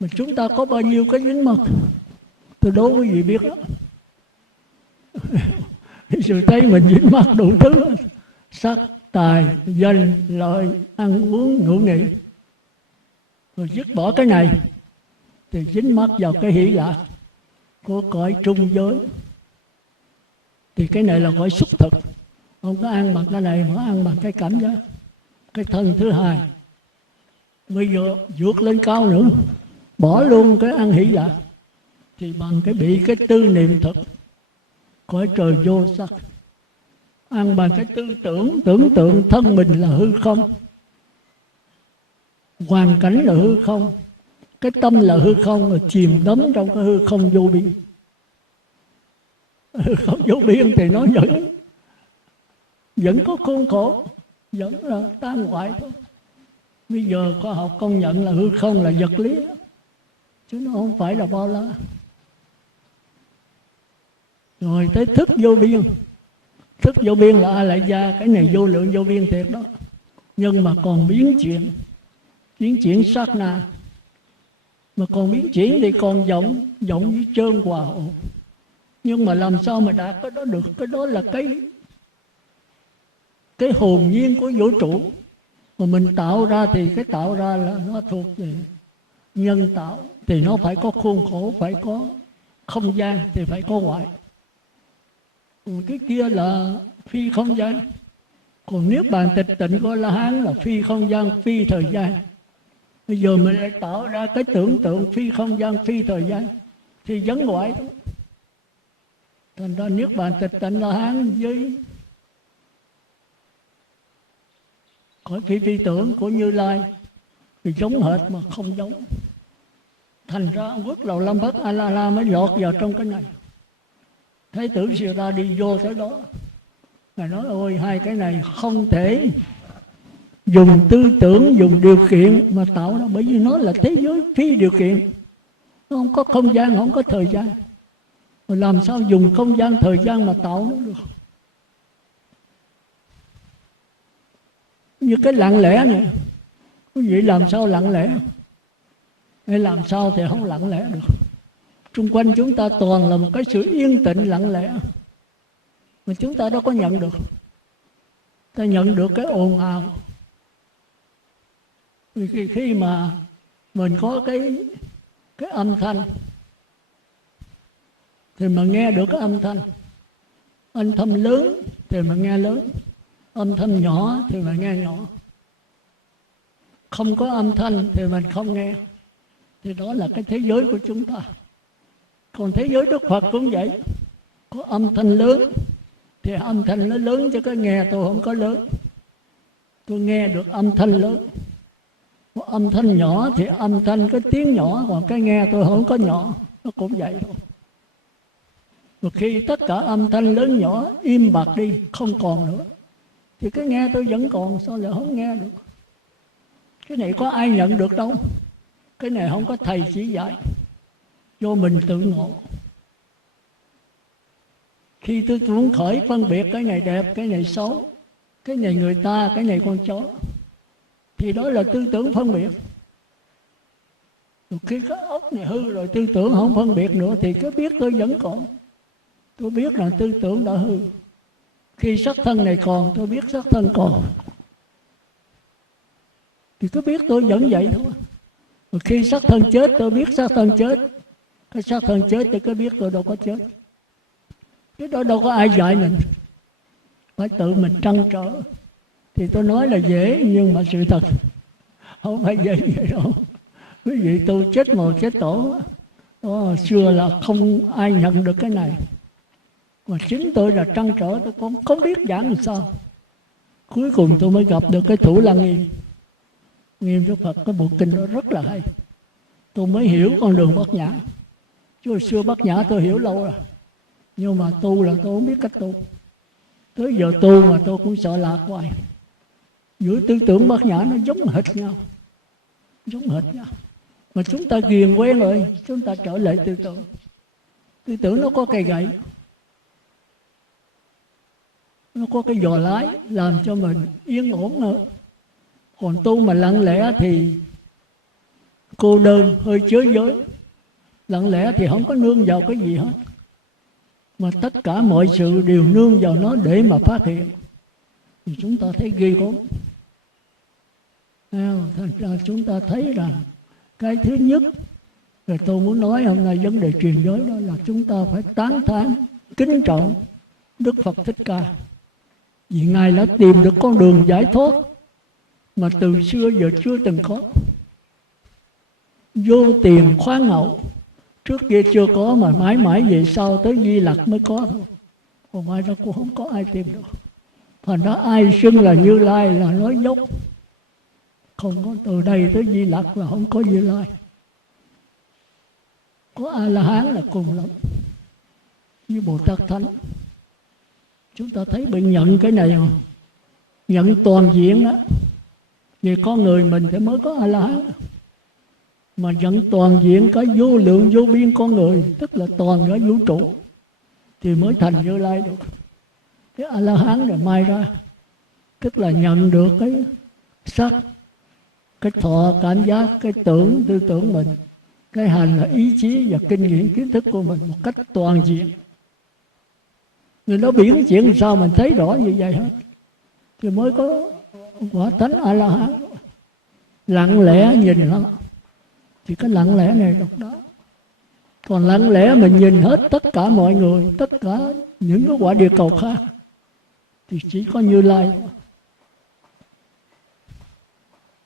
Mà chúng ta có bao nhiêu cái dính mắc? Tôi đố quý vị biết đó. Sự thấy mình dính mắc đủ thứ. Sắc, tài, danh, lợi, ăn uống, ngủ nghỉ. Rồi dứt bỏ cái này thì dính mắc vào cái hỷ lạc của cõi trung giới. Thì cái này là cõi xúc thực. Không có ăn bằng cái này, mà ăn bằng cái cảm giác. Cái thân thứ hai. Bây giờ vượt lên cao nữa, bỏ luôn cái ăn hỷ lạc, thì bằng cái bị cái tư niệm thực cõi trời vô sắc. Ăn bằng cái tư tưởng, tưởng tượng thân mình là hư không, hoàn cảnh là hư không, cái tâm là hư không, rồi chìm đắm trong cái hư không vô biên. Hư không vô biên thì nó vẫn có khuôn khổ, vẫn là tan hoại thôi. Bây giờ khoa học công nhận là hư không là vật lý, chứ nó không phải là bao la. Rồi tới thức vô biên. Thức vô biên là A Lại Gia, cái này vô lượng vô biên thiệt đó. Nhưng mà còn biến chuyển sát na. Mà còn biến chuyển thì còn vọng với trơn hòa ổn. Nhưng mà làm sao mà đạt cái đó được? Cái đó là cái hồn nhiên của vũ trụ. Mà mình tạo ra thì cái tạo ra là nó thuộc về nhân tạo. Thì nó phải có khuôn khổ, phải có không gian, thì phải có ngoại. Còn cái kia là phi không gian. Còn nếu bàn tịch tịnh của La Hán là phi không gian, phi thời gian. Bây giờ mình lại tạo ra cái tưởng tượng phi không gian, phi thời gian, thì vấn ngoại đó. Thành ra niết bàn tịch tịnh La Hán với cõi phi tưởng của Như Lai thì giống hệt mà không giống. Thành ra ông Quốc Lầu Lâm Phất A La La mới lọt vào trong cái này. Thái tử Siêu Ta đi vô tới đó, Ngài nói ôi hai cái này không thể dùng tư tưởng, dùng điều kiện mà tạo ra. Bởi vì nó là thế giới phi điều kiện. Nó không có không gian, không có thời gian. Rồi làm sao dùng không gian, thời gian mà tạo nó được? Như cái lặng lẽ này, quý vị làm sao lặng lẽ? Hay làm sao thì không lặng lẽ được? Xung quanh chúng ta toàn là một cái sự yên tĩnh lặng lẽ, mà chúng ta đâu có nhận được. Ta nhận được cái ồn ào. Vì khi mà mình có cái âm thanh thì mà nghe được cái âm thanh lớn thì mà nghe lớn, âm thanh nhỏ thì mà nghe nhỏ. Không có âm thanh thì mình không nghe. Thì đó là cái thế giới của chúng ta. Còn thế giới Đức Phật cũng vậy. Có âm thanh lớn thì âm thanh nó lớn, chứ cái nghe tôi không có lớn. Tôi nghe được âm thanh lớn. Có âm thanh nhỏ thì âm thanh cái tiếng nhỏ, còn cái nghe tôi không có nhỏ. Nó cũng vậy thôi. Một khi tất cả âm thanh lớn nhỏ im bặt đi, không còn nữa, thì cái nghe tôi vẫn còn, sao lại không nghe được? Cái này có ai nhận được đâu. Cái này không có thầy chỉ dạy, do mình tự ngộ. Khi tôi muốn khởi phân biệt cái này đẹp, cái này xấu, cái này người ta, cái này con chó, thì đó là tư tưởng phân biệt. Rồi khi cái óc này hư rồi, tư tưởng không phân biệt nữa, thì cái biết tôi vẫn còn. Tôi biết là tư tưởng đã hư. Khi sắc thân này còn, tôi biết sắc thân còn, thì cứ biết tôi vẫn vậy thôi. Rồi khi sắc thân chết, tôi biết sắc thân chết. Cái xác thân chết thì cứ biết tôi đâu có chết. Cái đó đâu có ai dạy mình, phải tự mình trăn trở. Thì tôi nói là dễ, nhưng mà sự thật không phải dễ vậy đâu. Quý vị tu chết mồ chết tổ đó, xưa là không ai nhận được cái này. Mà chính tôi là trăn trở, tôi cũng không biết giảng làm sao. Cuối cùng tôi mới gặp được cái Thủ Lăng Nghiêm. Nghiêm Đức Phật, cái bộ kinh đó rất là hay. Tôi mới hiểu con đường Bát Nhã. Chứ hồi xưa Bát Nhã tôi hiểu lâu rồi, nhưng mà tu là tôi không biết cách tu. Tới giờ tu mà tôi cũng sợ lạc hoài. Giữa tư tưởng Bát Nhã nó giống hệt nhau, giống hệt nhau. Mà chúng ta ghiền quen rồi, chúng ta trở lại tư tưởng. Tư tưởng nó có cây gậy, nó có cái giò lái làm cho mình yên ổn nữa. Còn tu mà lặng lẽ thì cô đơn, hơi chới giới. Lặng lẽ thì không có nương vào cái gì hết, mà tất cả mọi sự đều nương vào nó để mà phát hiện. Thì chúng ta thấy ghê gớm. Thành ra chúng ta thấy rằng cái thứ nhất, rồi tôi muốn nói hôm nay vấn đề truyền giới đó là chúng ta phải tán thán, kính trọng Đức Phật Thích Ca. Vì Ngài đã tìm được con đường giải thoát mà từ xưa giờ chưa từng có. Vô tiền khoáng hậu, trước kia chưa có, mà mãi mãi về sau tới Di Lặc mới có thôi. Còn mai đó cũng không có ai tìm được. Thành ra ai xưng là Như Lai là nói dốc. Không có, từ đây tới Di Lặc là không có Như Lai. Có A-la-hán là cùng lắm, như Bồ Tát Thánh. Chúng ta thấy bệnh nhận cái này không? Nhận toàn diện đó. Vì con người mình thì mới có A-la-hán. Mà nhận toàn diện cả vô lượng vô biên con người, tức là toàn cả vũ trụ, thì mới thành Như Lai được. Cái A-la-hán này mai ra, tức là nhận được cái sắc, cái thọ cảm giác, cái tưởng tư tưởng mình, cái hành là ý chí và kinh nghiệm kiến thức của mình một cách toàn diện. Người đó biển chuyện làm sao mình thấy rõ như vậy hết, thì mới có quả tánh A-la-hán. Lặng lẽ nhìn nó, thì cái lặng lẽ này độc đó. Còn lặng lẽ mình nhìn hết tất cả mọi người, tất cả những cái quả địa cầu khác, thì chỉ có Như Lai.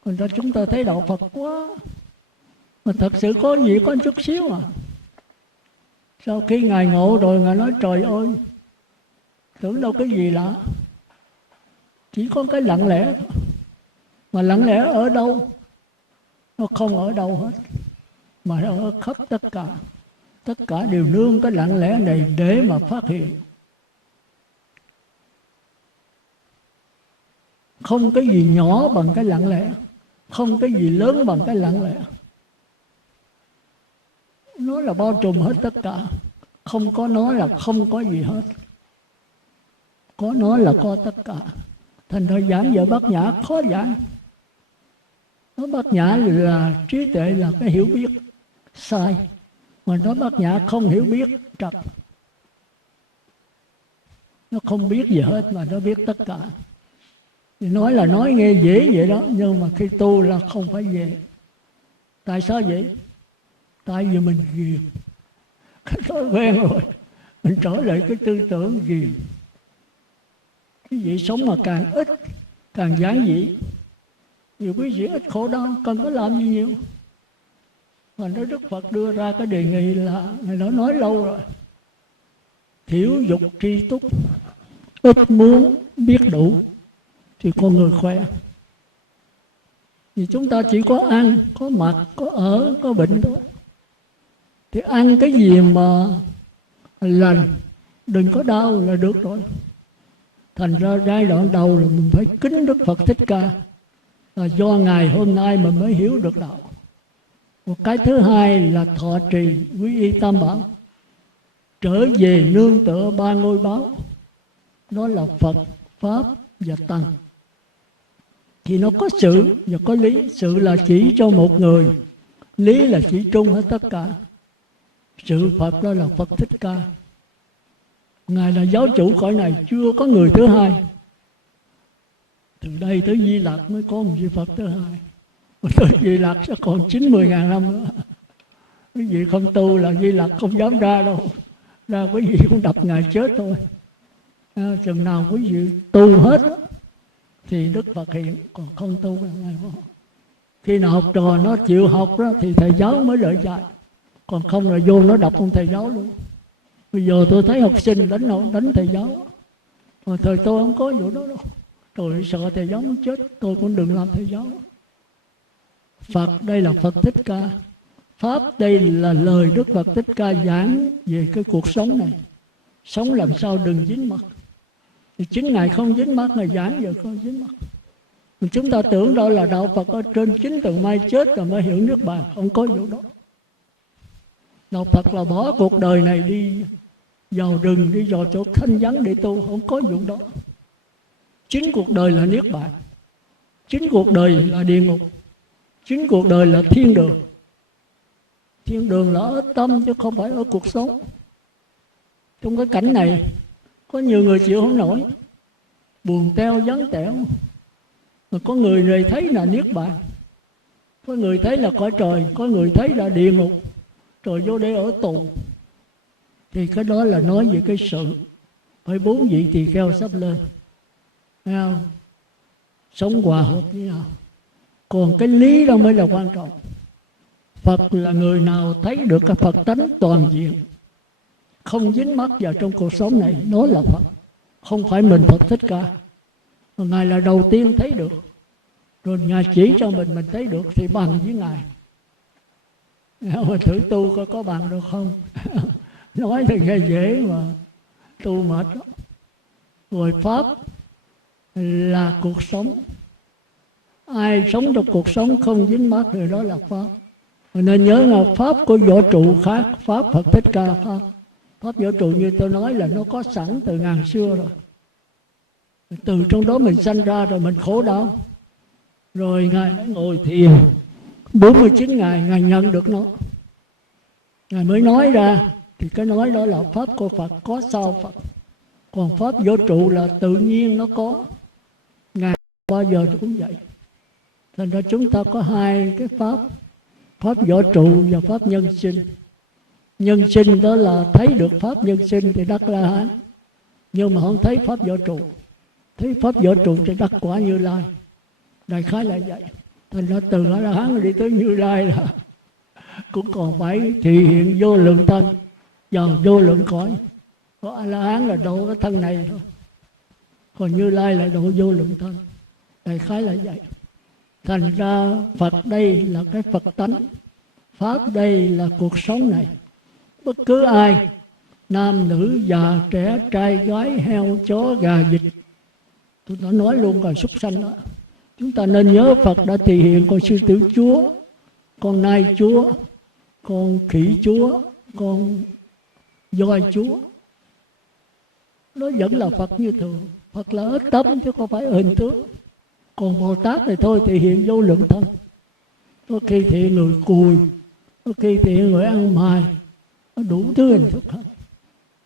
Còn ra chúng ta thấy đạo Phật quá, mà thật sự có gì có chút xíu à. Sau khi Ngài ngộ rồi, Ngài nói trời ơi, tưởng đâu cái gì lạ. Chỉ có cái lặng lẽ thôi. Mà lặng lẽ ở đâu? Nó không ở đâu hết, mà nó ở khắp tất cả. Tất cả đều nương cái lặng lẽ này để mà phát hiện. Không cái gì nhỏ bằng cái lặng lẽ, không cái gì lớn bằng cái lặng lẽ. Nó là bao trùm hết tất cả. Không có nó là không có gì hết, có nó là có tất cả. Thành ra giảng về Bát Nhã khó giảng. Nói Bát Nhã là trí tuệ, là cái hiểu biết sai, mà nói Bát Nhã không hiểu biết trật. Nó không biết gì hết mà nó biết tất cả. Thì nói là nói nghe dễ vậy đó, nhưng mà khi tu là không phải vậy. Tại sao vậy? Tại vì mình ghiền. Cái thói quen rồi, mình trở lại cái tư tưởng ghiền. Cái vị sống mà càng ít, càng giản dị. Vì quý vị ít khổ đau, cần có làm gì nhiều. Mà nói Đức Phật đưa ra cái đề nghị là, Ngài đã nói lâu rồi, thiểu dục tri túc, ít muốn biết đủ, thì con người khỏe. Vì chúng ta chỉ có ăn, có mặc, có ở, có bệnh thôi. Thì ăn cái gì mà lành, đừng có đau là được rồi. Thành ra giai đoạn đầu là mình phải kính Đức Phật Thích Ca, là do Ngài hôm nay mình mới hiểu được đạo. Một cái thứ hai là thọ trì quy y tam bảo, trở về nương tựa ba ngôi báo, đó là Phật, Pháp và Tăng. thì nó có sự và có lý. Sự là chỉ cho một người, lý là chỉ chung hết tất cả. Sự Phật đó là Phật Thích Ca. Ngài là giáo chủ cõi này, chưa có người thứ hai. Từ đây tới Di Lặc mới có một vị Phật thứ hai. Tới Di Lặc sẽ còn 90.000 năm nữa. Quý vị không tu là Di Lặc không dám ra đâu. Ra quý vị cũng đập Ngài chết thôi. Chừng nào quý vị tu hết thì Đức Phật hiện, còn không tu là Ngài không. Khi nào học trò nó chịu học đó thì thầy giáo mới lợi dạy, còn không là vô nó đập ông thầy giáo luôn. Bây giờ tôi thấy học sinh đánh thầy giáo, mà thời tôi không có vụ đó đâu. Tôi sợ thầy giáo muốn chết, tôi cũng đừng làm thầy giáo. Phật đây là Phật Thích Ca. Pháp đây là lời Đức Phật Thích Ca giảng về cái cuộc sống này. Sống làm sao đừng dính mắc. Thì chính Ngài không dính mắc, Ngài giảng giờ không dính mắc. Chúng ta tưởng đó là đạo Phật ở trên 9 tầng mây, chết rồi mới hiểu nước bàn. Không có vụ đó. Đạo Phật là bỏ cuộc đời này đi vào rừng, đi vào chỗ thanh vắng để tu. Không có vụ đó. Chính cuộc đời là niết bàn, chính cuộc đời là địa ngục, chính cuộc đời là thiên đường. Thiên đường là ở tâm chứ không phải ở cuộc sống. Trong cái cảnh này có nhiều người chịu không nổi, buồn teo vắng tẻo. Mà có người này thấy là niết bàn, có người thấy là cõi trời, có người thấy là địa ngục, rồi vô đây ở tù. Thì cái đó là nói về cái sự. Phải 4 vị tỳ kheo sắp lên, thấy không? Sống hòa hợp với nhau. Còn cái lý đó mới là quan trọng. Phật là người nào thấy được cái Phật tánh toàn diện, không dính mắc vào trong cuộc sống này, đó là Phật. Không phải mình Phật Thích Ca. Ngài là đầu tiên thấy được, rồi Ngài chỉ cho mình thấy được thì bằng với Ngài. Mà thử tu coi có bằng được không. Nói thì nghe dễ mà tu mệt lắm. Rồi Pháp là cuộc sống. Ai sống trong cuộc sống không dính mắc thì đó là Pháp. Nên nhớ là Pháp của võ trụ khác, Pháp Phật Thích Ca khác. Pháp võ trụ như tôi nói là nó có sẵn từ ngàn xưa rồi. Từ trong đó mình sanh ra rồi mình khổ đau. Rồi Ngài mới ngồi thiền 49 ngày, Ngài nhận được nó. Ngài mới nói ra, thì cái nói đó là Pháp của Phật, có sau Phật. Còn Pháp võ trụ là tự nhiên nó có. Ngài bao giờ cũng vậy. Thành ra chúng ta có hai cái Pháp, Pháp võ trụ và Pháp nhân sinh. Nhân sinh đó là thấy được Pháp nhân sinh thì đắc La Hán. Nhưng mà không thấy Pháp võ trụ. Thấy Pháp võ trụ thì đắc quả Như Lai. Đại khái là vậy. Thành ra từ A La Hán đi tới Như Lai là cũng còn phải thị hiện vô lượng thân vào vô lượng cõi. Có A La Hán là độ cái thân này thôi, còn Như Lai là độ vô lượng thân. Đại khái là vậy. Thành ra Phật đây là cái Phật tánh, Pháp đây là cuộc sống này. Bất cứ ai, nam nữ già trẻ trai gái heo chó gà vịt, tôi đã nói luôn còn súc sanh đó, chúng ta nên nhớ Phật đã thể hiện con sư tử Chúa, con nai Chúa, con khỉ Chúa, con voi Chúa. Nó vẫn là Phật như thường. Phật là ở tâm chứ không phải ở hình tướng. Còn Bồ Tát thì thôi thể hiện vô lượng thân. Có khi thể hiện người cùi, có khi thể hiện người ăn mài, nó đủ thứ hình thức hết.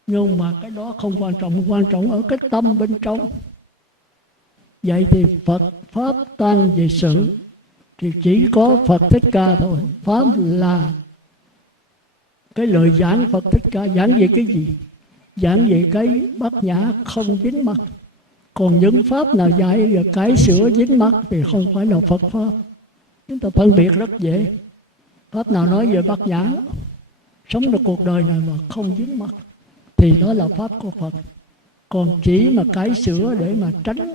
Nhưng mà cái đó không quan trọng, quan trọng ở cái tâm bên trong. Vậy thì Phật Pháp tăng về sự thì chỉ có Phật Thích Ca thôi. Pháp là cái lời giảng Phật Thích Ca. Giảng về cái gì? Giảng về cái bát nhã không dính mắc. Còn những Pháp nào dạy về cải sửa dính mắc thì không phải là Phật Pháp. Chúng ta phân biệt rất dễ. Pháp nào nói về bát nhã, sống được cuộc đời này mà không dính mắc thì đó là Pháp của Phật. Còn chỉ mà cải sửa để mà tránh,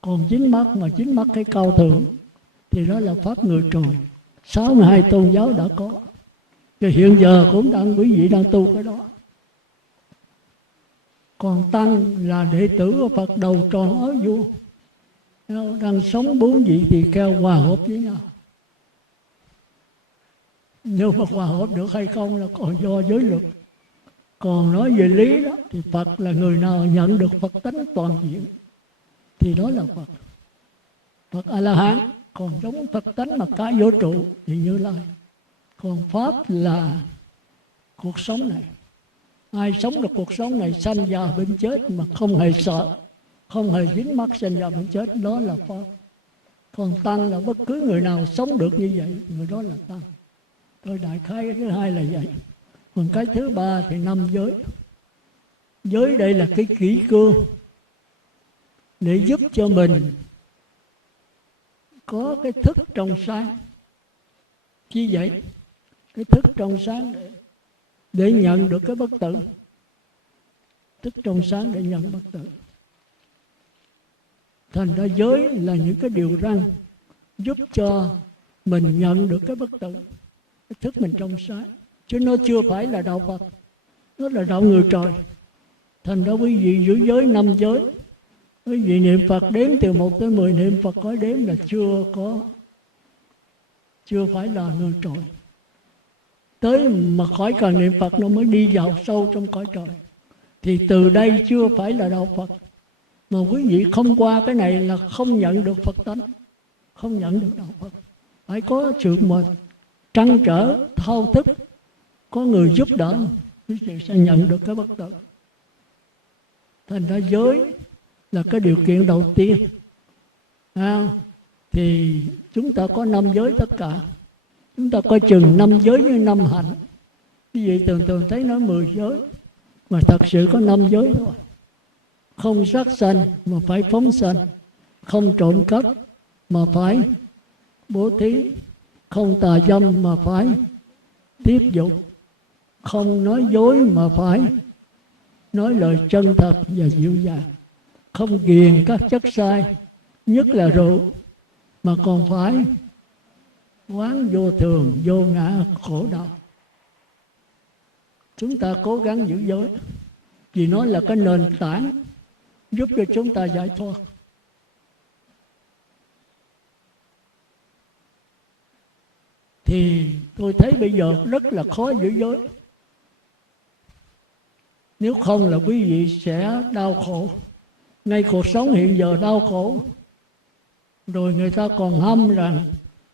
còn dính mắc mà dính mắc cái cao thượng thì đó là Pháp người trời. 62 tôn giáo đã có. Thì hiện giờ cũng đang quý vị đang tu cái đó. Còn tăng là đệ tử của Phật đầu tròn áo vua, đang sống 4 vị tỳ kheo hòa hợp với nhau. Nhưng mà hòa hợp được hay không là còn do giới luật. Còn nói về lý đó thì Phật là người nào nhận được Phật tánh toàn diện thì đó là Phật. Phật A La Hán. Còn giống Phật tánh mà cả vũ trụ thì Như Lai. Còn pháp là cuộc sống này. Ai sống được cuộc sống này, sanh già bệnh chết mà không hề sợ, không hề dính mắc sanh già bệnh chết, đó là pháp. Còn tăng là bất cứ người nào sống được như vậy, người đó là tăng. Tôi đại khái cái thứ hai là vậy. Còn cái thứ ba thì 5 giới. Giới đây là cái kỷ cương để giúp cho mình có cái thức trong sáng. Chi vậy? Cái thức trong sáng để nhận được cái bất tử. Thức trong sáng để nhận bất tử. Thành ra giới là những cái điều răn giúp cho mình nhận được cái bất tử, cái thức mình trong sáng. Chứ nó chưa phải là đạo Phật, nó là đạo người trời. Thành ra quý vị giữ giới 5 giới. Quý vị niệm Phật đếm từ 1 tới 10 niệm Phật có đếm là chưa phải là người trời. Tới mà khỏi cần niệm Phật nó mới đi vào sâu trong cõi trời. Thì từ đây chưa phải là đạo Phật. Mà quý vị không qua cái này là không nhận được Phật tánh, không nhận được đạo Phật. Phải có sự mà trăn trở, thao thức, có người giúp đỡ, quý vị sẽ nhận được cái bất tử. Thành ra giới là cái điều kiện đầu tiên. Thì chúng ta có 5 giới tất cả. Chúng ta coi chừng 5 giới như 5 hạnh. Quý vị thường thấy nói 10 giới, mà thật sự có 5 giới thôi. Không sát sanh mà phải phóng sanh, không trộm cắp mà phải bố thí, không tà dâm mà phải tiếp dục, không nói dối mà phải nói lời chân thật và dịu dàng, không ghiền các chất sai, nhất là rượu, mà còn phải quán vô thường, vô ngã, khổ đau. Chúng ta cố gắng giữ giới, vì nó là cái nền tảng giúp cho chúng ta giải thoát. Thì tôi thấy bây giờ rất là khó giữ giới. Nếu không là quý vị sẽ đau khổ. Ngay cuộc sống hiện giờ đau khổ. Rồi người ta còn hâm rằng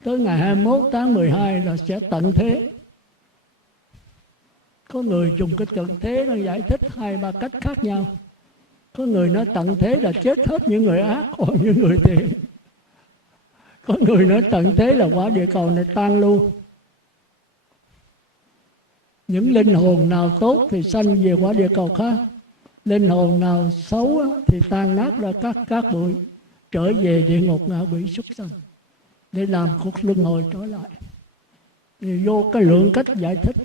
tới ngày 21 tháng 12 là sẽ tận thế. Có người dùng cái tận thế nó giải thích 2-3 cách khác nhau. Có người nói tận thế là chết hết những người ác, còn những người thiện. Có người nói tận thế là quả địa cầu này tan luôn. Những linh hồn nào tốt thì sanh về quả địa cầu khác. Linh hồn nào xấu thì tan nát ra các bụi, trở về địa ngục ngạ quỷ súc sanh, để làm cuộc luân hồi trở lại. Thì vô cái lượng cách giải thích.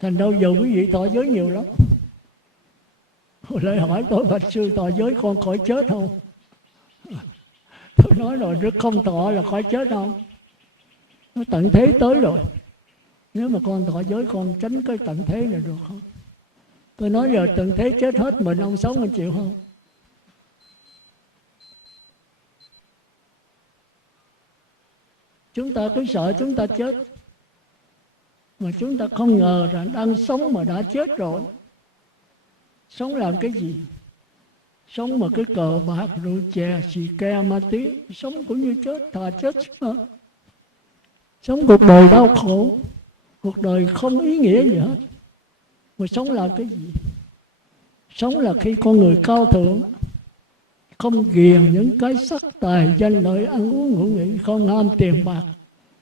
Thành đâu giờ quý vị thọ giới nhiều lắm. Lại hỏi tôi bạch sư thọ giới con khỏi chết không? Tôi nói rồi, nếu không thọ là khỏi chết không? Nó tận thế tới rồi. Nếu mà con thọ giới con tránh cái tận thế này được không? Tôi nói giờ tận thế chết hết mình, ông sống ông chịu không? Chúng ta cứ sợ chúng ta chết, mà chúng ta không ngờ rằng đang sống mà đã chết rồi. Sống làm cái gì? Sống mà cái cờ bạc, rượu chè, xì ke, ma túy. Sống cũng như chết, thà chết sống. Sống cuộc đời đau khổ, cuộc đời không ý nghĩa gì hết. Mà sống làm cái gì? Sống là khi con người cao thượng, không ghiền những cái sắc tài danh lợi, ăn uống ngủ nghỉ, không ham tiền bạc.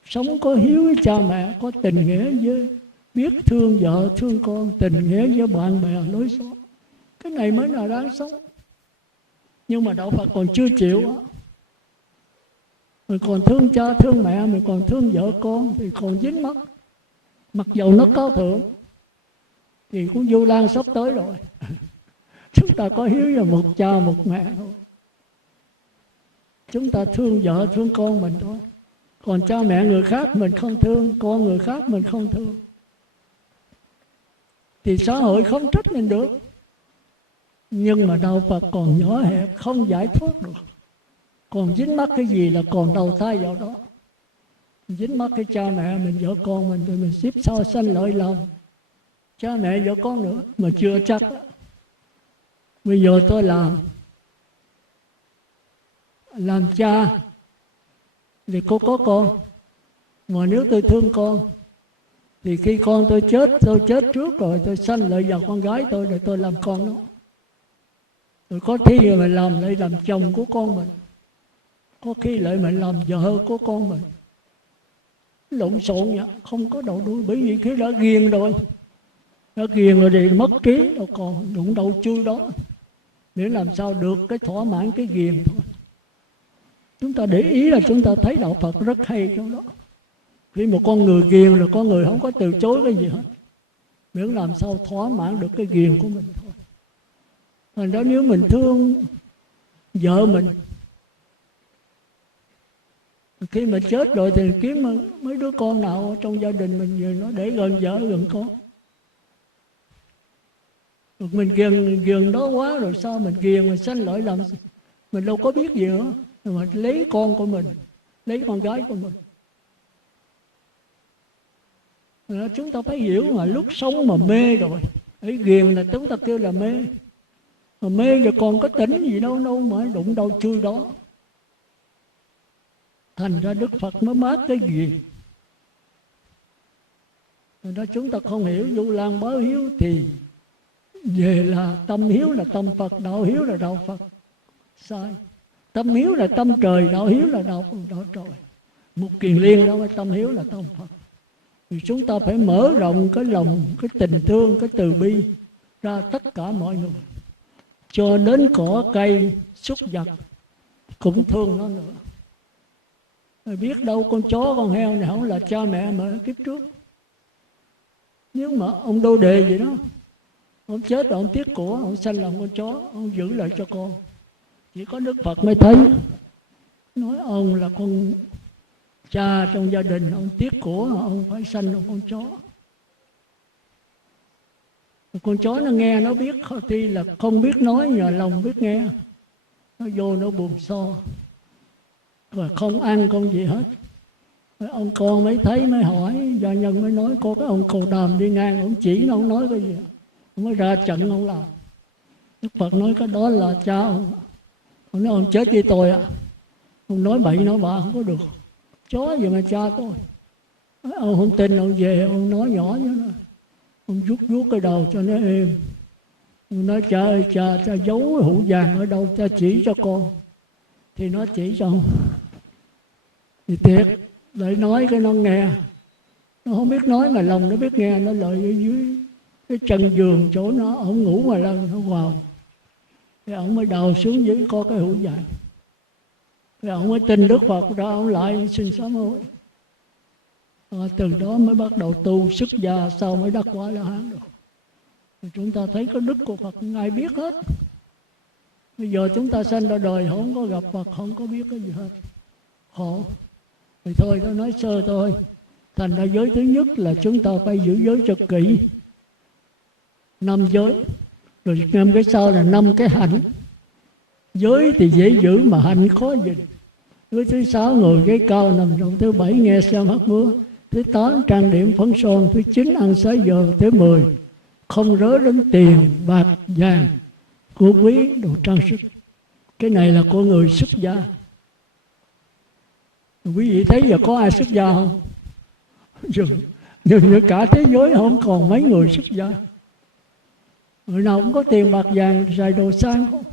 Sống có hiếu với cha mẹ, có tình nghĩa với, biết thương vợ, thương con, tình nghĩa với bạn bè, lối xóm. Cái này mới là đáng sống. Nhưng mà đạo Phật còn chưa chịu á. Mình còn thương cha, thương mẹ, mình còn thương vợ con thì còn dính mắc. Mặc dầu nó cao thượng thì cũng Vu Lan sắp tới rồi. Chúng ta có hiếu là một cha một mẹ thôi. Chúng ta thương vợ thương con mình thôi. Còn cha mẹ người khác mình không thương, con người khác mình không thương, thì xã hội không trách mình được. Nhưng mà đạo Phật còn nhỏ hẹp, không giải thoát được. Còn dính mắc cái gì là còn đầu thai vào đó. Dính mắc cái cha mẹ mình, vợ con mình, rồi mình xếp sau sanh lợi lòng cha mẹ vợ con nữa mà chưa chắc. Bây giờ tôi làm làm cha thì cô có con, mà nếu tôi thương con thì khi con tôi chết trước rồi, tôi sanh lại vào con gái tôi để tôi làm con nó. Rồi có khi mình làm lại làm chồng của con mình, có khi lại mình làm vợ của con mình. Lộn xộn vậy, không có đầu đuôi. Bởi vì khi đã ghiền rồi thì mất trí, đâu còn đụng đầu chui đó. Để làm sao được cái thỏa mãn cái ghiền thôi. Chúng ta để ý là chúng ta thấy đạo Phật rất hay trong đó. Khi một con người ghiền rồi con người không có từ chối cái gì hết, miễn làm sao thỏa mãn được cái ghiền của mình thôi. Thành ra nếu mình thương vợ mình, khi mà chết rồi thì kiếm mấy đứa con nào ở trong gia đình mình về nó để gần vợ gần con. Rồi mình ghiền đó quá rồi sao mình ghiền mình sanh lợi làm, mình đâu có biết gì nữa, mà lấy con của mình, lấy con gái của mình. Rồi chúng ta phải hiểu mà lúc sống mà mê rồi, ấy ghiền là chúng ta kêu là mê. Mà mê rồi còn có tỉnh gì đâu mà đụng đâu chui đó. Thành ra Đức Phật mới mát cái ghiền. Thành ra chúng ta không hiểu Vu Lan báo hiếu thì về là tâm hiếu là tâm Phật, đạo hiếu là đạo Phật. Sai. Tâm hiếu là tâm trời, đạo hiếu là đạo trời. Một kiền liên đó, tâm hiếu là tâm Phật. Thì chúng ta phải mở rộng cái lòng, cái tình thương, cái từ bi ra tất cả mọi người. Cho đến cỏ cây, súc vật cũng thương nó nữa. Rồi biết đâu con chó, con heo này không là cha mẹ mà kiếp trước. Nếu mà ông Đô Đề gì đó, ông chết rồi ông tiếc của, ông sanh làm con chó, ông giữ lại cho con. Chỉ có Đức Phật mới thấy, nói ông là con cha trong gia đình, ông tiếc của, ông phải sanh một con chó. Con chó nó nghe, nó biết, tuy là không biết nói, nhờ lòng biết nghe. Nó vô nó buồn so, và không ăn không gì hết. Ông con mới thấy, mới hỏi, gia nhân mới nói, có cái ông Cầu Đàm đi ngang, ông chỉ nó, ông nói cái gì. Ông mới ra trận ông làm. Đức Phật nói cái đó là cha ông. Ông nói ông chết với tôi ạ. Ông nói bậy nói bạ không có được. Chó gì mà cha tôi. Ông không tin, ông về ông nói nhỏ với nó. Ông vuốt cái đầu cho nó êm. Ông nói cha ơi cha giấu cái hũ vàng ở đâu, cha chỉ cho con. Thì nó chỉ cho ông. Thì thiệt, lại nói cái nó nghe. Nó không biết nói mà lòng nó biết nghe. Nó lợi ở dưới cái chân giường chỗ nó, ông ngủ mà lần nó vào. Thì ông mới đào xuống dưới có cái hũ vàng. Thì ông mới tin Đức Phật ra, ông lại xin sám hối. Từ đó mới bắt đầu tu xuất gia, sau mới đắc quả La Hán được. Thì chúng ta thấy có đức của Phật ai biết hết. Bây giờ chúng ta sanh ra đời không có gặp Phật, không có biết cái gì hết, khổ. Thì thôi tôi nói sơ thôi. Thành ra giới thứ nhất là chúng ta phải giữ giới cho kỹ, 5 giới. Rồi năm cái sau là 5 cái hạnh. Giới thì dễ giữ mà hạnh khó gìn. Giới thứ 6 ngồi ghế cao nằm rộng. Thứ 7 nghe xem hát múa. Thứ 8 trang điểm phấn son. Thứ 9 ăn xá giờ. Thứ 10 không rớ đến tiền bạc vàng của quý đồ trang sức. Cái này là của người xuất gia. Quý vị thấy giờ có ai xuất gia không? Nhưng cả thế giới không còn mấy người xuất gia. Người nào cũng có tiền bạc vàng, xài đồ sang không?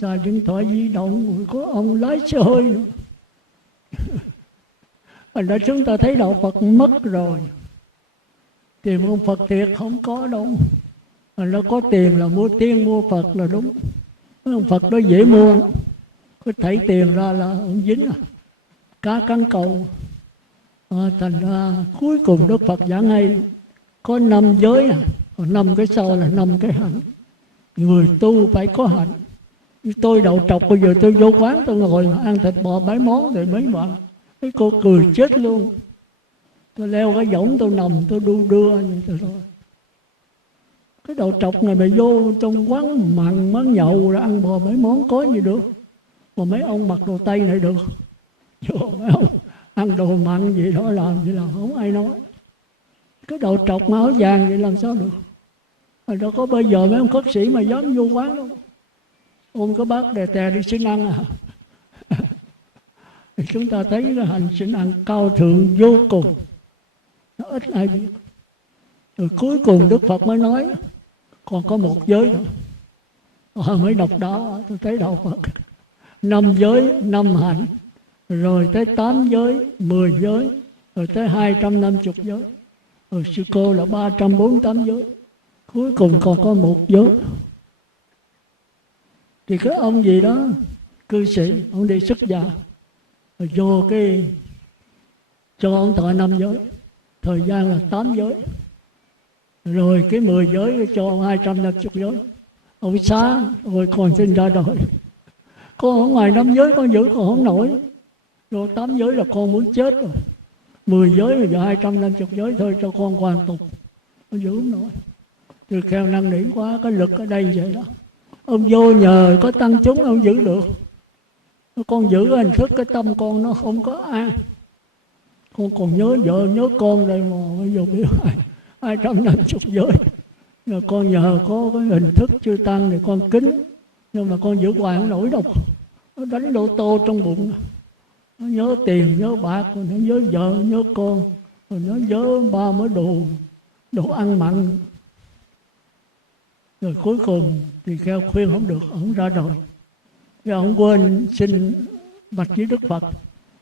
Xài điện thoại di động, rồi có ông lái xe hơi nữa. Thành ra chúng ta thấy đạo Phật mất rồi. Tìm ông Phật thiệt không có đâu. Nó có tiền là mua tiên mua Phật là đúng. Ông Phật đó dễ mua. Cứ thảy tiền ra là ông dính à. Cá cắn cầu. Thành ra cuối cùng Đức Phật giảng hay. Có 5 giới à. Còn 5 cái sau là 5 cái hạnh. Người tu phải có hạnh. Tôi đậu trọc bây giờ tôi vô quán tôi ngồi ăn thịt bò 7 món rồi mấy bạn. Cái cô cười chết luôn. Tôi leo cái võng tôi nằm tôi đu đưa vậy thôi. Cái đầu trọc này mà vô trong quán mặn món nhậu rồi ăn bò 7 món có gì được. Mà mấy ông mặc đồ Tây này được. Vô mấy ông ăn đồ mặn gì đó làm gì là không ai nói. Cái đầu trọc mà áo vàng vậy làm sao được. Rồi đâu có bây giờ mấy ông khất sĩ mà dám vô quán đâu. Ôm cái bát đè tè đi xin ăn à. thì chúng ta thấy cái hành sinh ăn cao thượng vô cùng, nó ít ai biết. Rồi cuối cùng Đức Phật mới nói còn có một giới nữa. Mới độc đáo, tôi thấy đạo Phật 5 giới 5 hạnh, rồi tới 8 giới 10 giới, rồi tới 250 giới, rồi sư cô là 348 giới, cuối cùng còn có một giới. Thì cái ông gì đó cư sĩ, ông đi xuất gia, rồi vô cái cho ông thọ 5 giới, thời gian là 8 giới, rồi cái 10 giới cho ông 250 giới. Ông xá rồi còn sinh ra đời, con ở ngoài 5 giới con giữ còn không nổi, rồi 8 giới là con muốn chết rồi, 10 giới rồi giờ 250 giới thôi cho con hoàn tục, con giữ không nổi. Từ kheo năng nỉ quá, cái lực ở đây vậy đó. Ông vô nhờ có tăng chúng ông giữ được. Con giữ hình thức cái tâm con nó không có an. Con còn nhớ vợ nhớ con đây mà bây giờ biết 250 giới. Rồi con nhờ có cái hình thức chư tăng thì con kính, nhưng mà con giữ hoài không nổi đâu. Nó đánh lô tô trong bụng, nó nhớ tiền nhớ bạc, rồi nó nhớ vợ nhớ con, rồi nó nhớ ba mới đồ ăn mặn. Rồi cuối cùng thì kheo khuyên không được, ông ra đời. Rồi ông quên xin bạch với Đức Phật,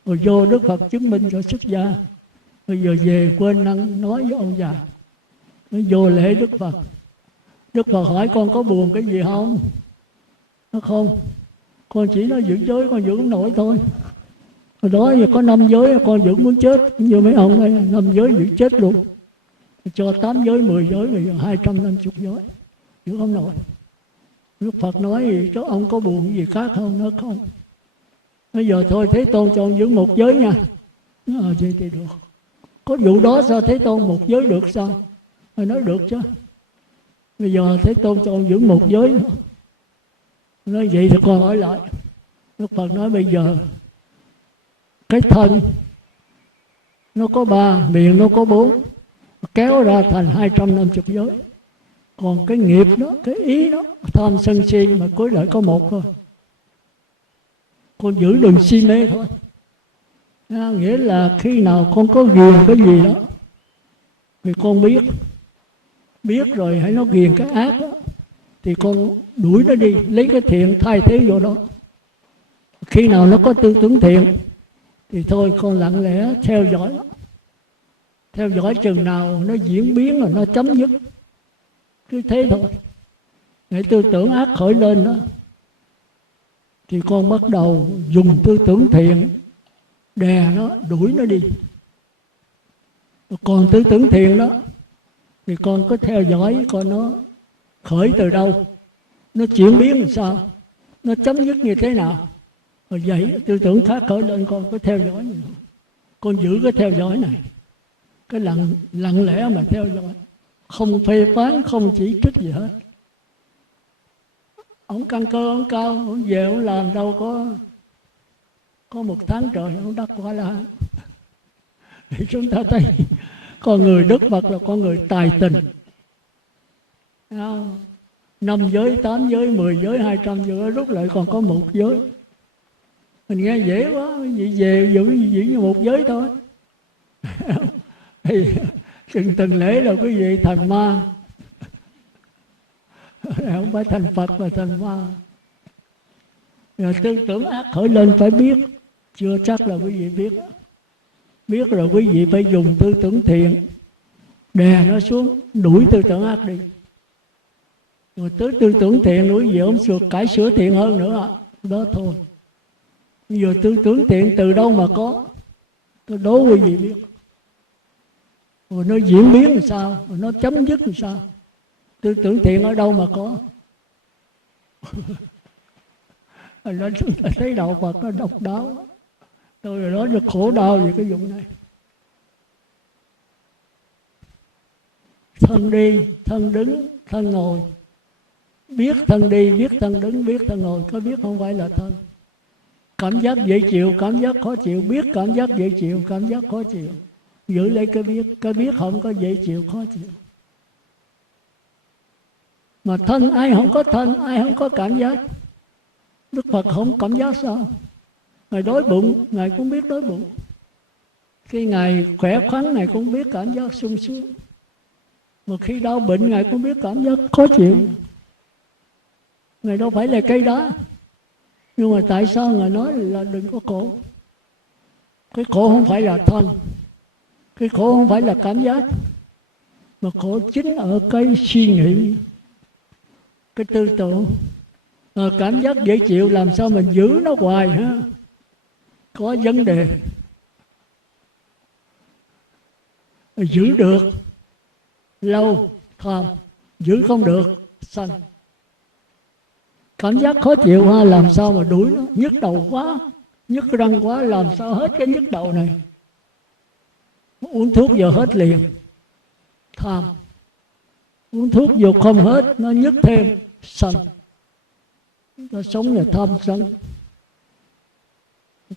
rồi vô Đức Phật chứng minh cho xuất gia. Bây giờ về quên năng nói với ông già, nó vô lễ Đức Phật. Đức Phật hỏi con có buồn cái gì không? Nó không, con chỉ nói giữ giới con giữ không nổi thôi. Hồi đó giờ có 5 giới con giữ muốn chết, như mấy ông đây 5 giới giữ chết luôn. Cho 8 giới 10 giới bây giờ 250 giới giữ không nổi. Đức Phật nói gì cho ông có buồn gì khác không? Nó không. Bây giờ thôi Thế Tôn cho ông giữ 1 giới nha. Vậy thì được. Có vụ đó sao Thế Tôn 1 giới được sao? Rồi nói được chứ. Bây giờ Thế Tôn cho ông giữ 1 giới nữa. Nói vậy thì con hỏi lại. Đức Phật nói bây giờ cái thân nó có 3, miệng nó có 4, kéo ra thành 250 giới. Còn cái nghiệp đó, cái ý đó, tham sân si mà cuối lại có 1 thôi. Con giữ đừng si mê thôi. Nghĩa là khi nào con có ghiền cái gì đó thì con biết rồi hãy nó ghiền cái ác đó thì con đuổi nó đi, lấy cái thiện thay thế vô đó. Khi nào nó có tư tưởng thiện thì thôi con lặng lẽ theo dõi nó. Theo dõi chừng nào nó diễn biến là nó chấm dứt, cứ thế thôi. Để tư tưởng ác khởi lên đó thì con bắt đầu dùng tư tưởng thiện đè nó, đuổi nó đi. Còn tư tưởng thiện đó thì con có theo dõi coi nó khởi từ đâu, nó chuyển biến làm sao, nó chấm dứt như thế nào. Rồi vậy tư tưởng khác khởi lên con có theo dõi gì không? Con giữ cái theo dõi này, cái lặng lẽ mà theo dõi, không phê phán, không chỉ trích gì hết. Ông căn cơ ông cao, ông về ông làm đâu có 1 tháng trời ông đắc quả La. Thì chúng ta thấy con người Đức Phật là con người tài tình. 5 giới, 8 giới, 10 giới, 200 giới, rút lại còn có 1 giới. Mình nghe dễ quá, vậy về giữ như 1 giới thôi. Thì từng lễ là quý vị thành ma. Không phải thành Phật mà thành ma. Rồi tư tưởng ác khởi lên phải biết, chưa chắc là quý vị biết. Biết rồi quý vị phải dùng tư tưởng thiện đè nó xuống, đuổi tư tưởng ác đi. Rồi tới tư tưởng thiện đuổi về ông cải sửa thiện hơn nữa. Đó thôi. Bây giờ tư tưởng thiện từ đâu mà có? Tôi đố quý vị biết. Rồi nó diễn biến làm sao? Rồi nó chấm dứt làm sao? Tư tưởng thiện ở đâu mà có? Nên chúng ta thấy đạo Phật nó độc đáo. Tôi nói được khổ đau về cái vụ này. Thân đi, thân đứng, thân ngồi. Biết thân đi, biết thân đứng, biết thân ngồi. Có biết không phải là thân. Cảm giác dễ chịu, cảm giác khó chịu. Biết cảm giác dễ chịu, cảm giác khó chịu. Giữ lấy cái biết không có dễ chịu, khó chịu. Mà thân, ai không có thân, ai không có cảm giác. Đức Phật không cảm giác sao? Ngài đói bụng, Ngài cũng biết đói bụng. Khi Ngài khỏe khoắn, Ngài cũng biết cảm giác sung sướng. Mà khi đau bệnh, Ngài cũng biết cảm giác khó chịu. Ngài đâu phải là cây đá. Nhưng mà tại sao Ngài nói là đừng có khổ? Cái khổ không phải là thân, cái khổ không phải là cảm giác, mà khổ chính ở cái suy nghĩ, cái tư tưởng. Cảm giác dễ chịu làm sao mình giữ nó hoài ha? Có vấn đề. Giữ được lâu tham, giữ không được sân. Cảm giác khó chịu ha, làm sao mà đuổi nó? Nhức đầu quá, nhức răng quá, làm sao hết cái nhức đầu này? Uống thuốc giờ hết liền, tham. Uống thuốc vô không hết, nó nhức thêm, sân. Nó sống là tham sân.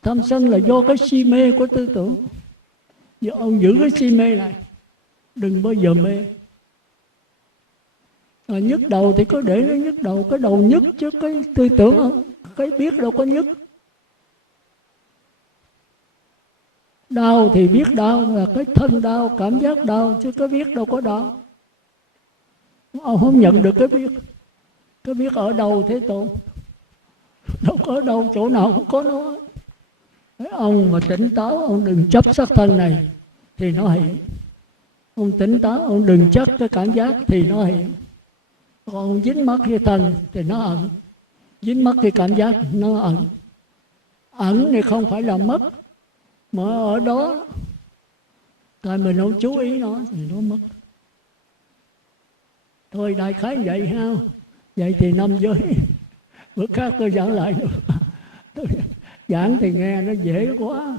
Tham sân là do cái si mê của tư tưởng. Giờ ông giữ cái si mê này, đừng bao giờ mê. Nhức đầu thì có để nó nhức đầu, cái đầu nhức chứ cái tư tưởng không, cái biết đâu có nhức. Đau thì biết đau là cái thân đau, cảm giác đau, chứ cái biết đâu có đau. Ông không nhận được cái biết ở đâu Thế Tôn? Đâu có đâu, chỗ nào cũng có nó. Ông mà tỉnh táo, ông đừng chấp sắc thân này thì nó hiện. Ông tỉnh táo, ông đừng chấp cái cảm giác thì nó hiện. Còn ông dính mắc cái thân thì nó ẩn, dính mắc cái cảm giác nó ẩn. Ẩn thì không phải là mất, mà ở đó tại mình không chú ý nó thì nó mất. Thôi đại khái vậy ha. Vậy thì năm giới bữa khác tôi giảng lại nữa. Giảng thì nghe nó dễ quá,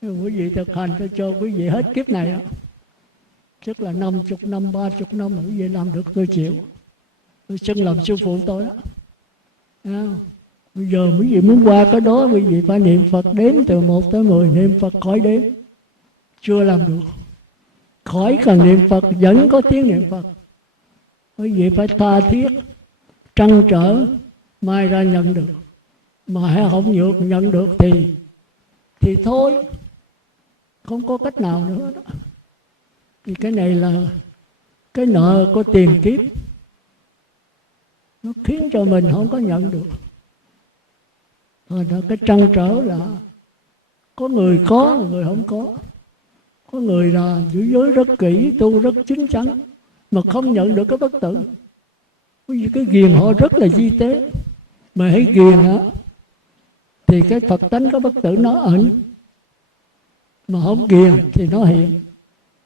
nhưng quý vị thực hành tôi cho quý vị hết kiếp này đó. Chắc là 50 năm, 30 năm mà quý vị làm được tôi chịu. Tôi xưng làm sư phụ tôi đó. Bây giờ quý vị muốn qua cái đó, quý vị phải niệm Phật đếm từ 1 tới 10, niệm Phật khỏi đếm. Chưa làm được. Khỏi cần niệm Phật, vẫn có tiếng niệm Phật. Quý vị phải tha thiết, trăn trở, mai ra nhận được. Mà không nhận được thì thôi, không có cách nào nữa đó. Thì cái này là cái nợ của tiền kiếp, nó khiến cho mình không có nhận được. Rồi đó, cái trăn trở là có người có, người không có. Có người là giữ giới rất kỹ, tu rất chín chắn, mà không nhận được cái bất tử. Vì cái ghiền họ rất là di tế. Mà hãy ghiền á thì cái Phật tánh có bất tử nó ẩn, mà không ghiền thì nó hiện.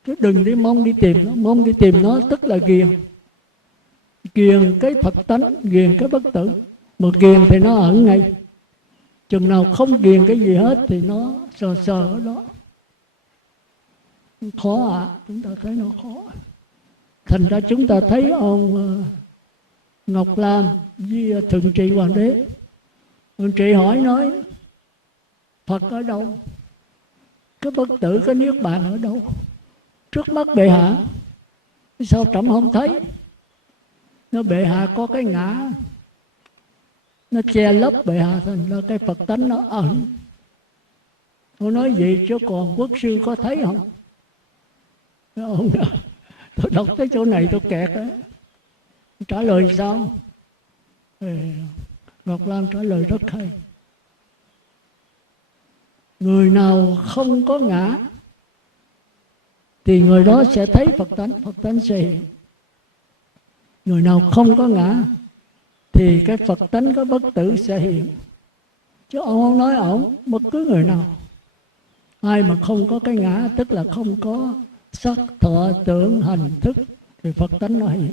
Chứ đừng đi mong đi tìm nó, mong đi tìm nó tức là ghiền. Ghiền cái Phật tánh, ghiền cái bất tử. Mà ghiền thì nó ẩn ngay. Chừng nào không ghiền cái gì hết thì nó sờ sờ ở đó. Khó ạ, chúng ta thấy nó khó. Thành ra chúng ta thấy ông Ngọc Lam với Thượng Trị Hoàng đế. Thượng Trị hỏi nói Phật ở đâu? Cái bất tử, cái niết bàn ở đâu? Trước mắt bệ hạ. Sao trẫm không thấy? Nó bệ hạ có cái ngã, nó che lấp bệ hạ, thành ra cái Phật tánh nó ẩn. Tôi nói vậy chứ còn quốc sư có thấy không? Ông tôi đọc tới chỗ này tôi kẹt á. Trả lời sao? Ngọc Lam trả lời rất hay. Người nào không có ngã thì người đó sẽ thấy Phật tánh sẽ hiện. Người nào không có ngã thì cái Phật tánh có bất tử sẽ hiện. Chứ ông không nói ổng bất cứ người nào. Ai mà không có cái ngã tức là không có sắc, thọ, tưởng, hành, thức thì Phật tánh nó hiện.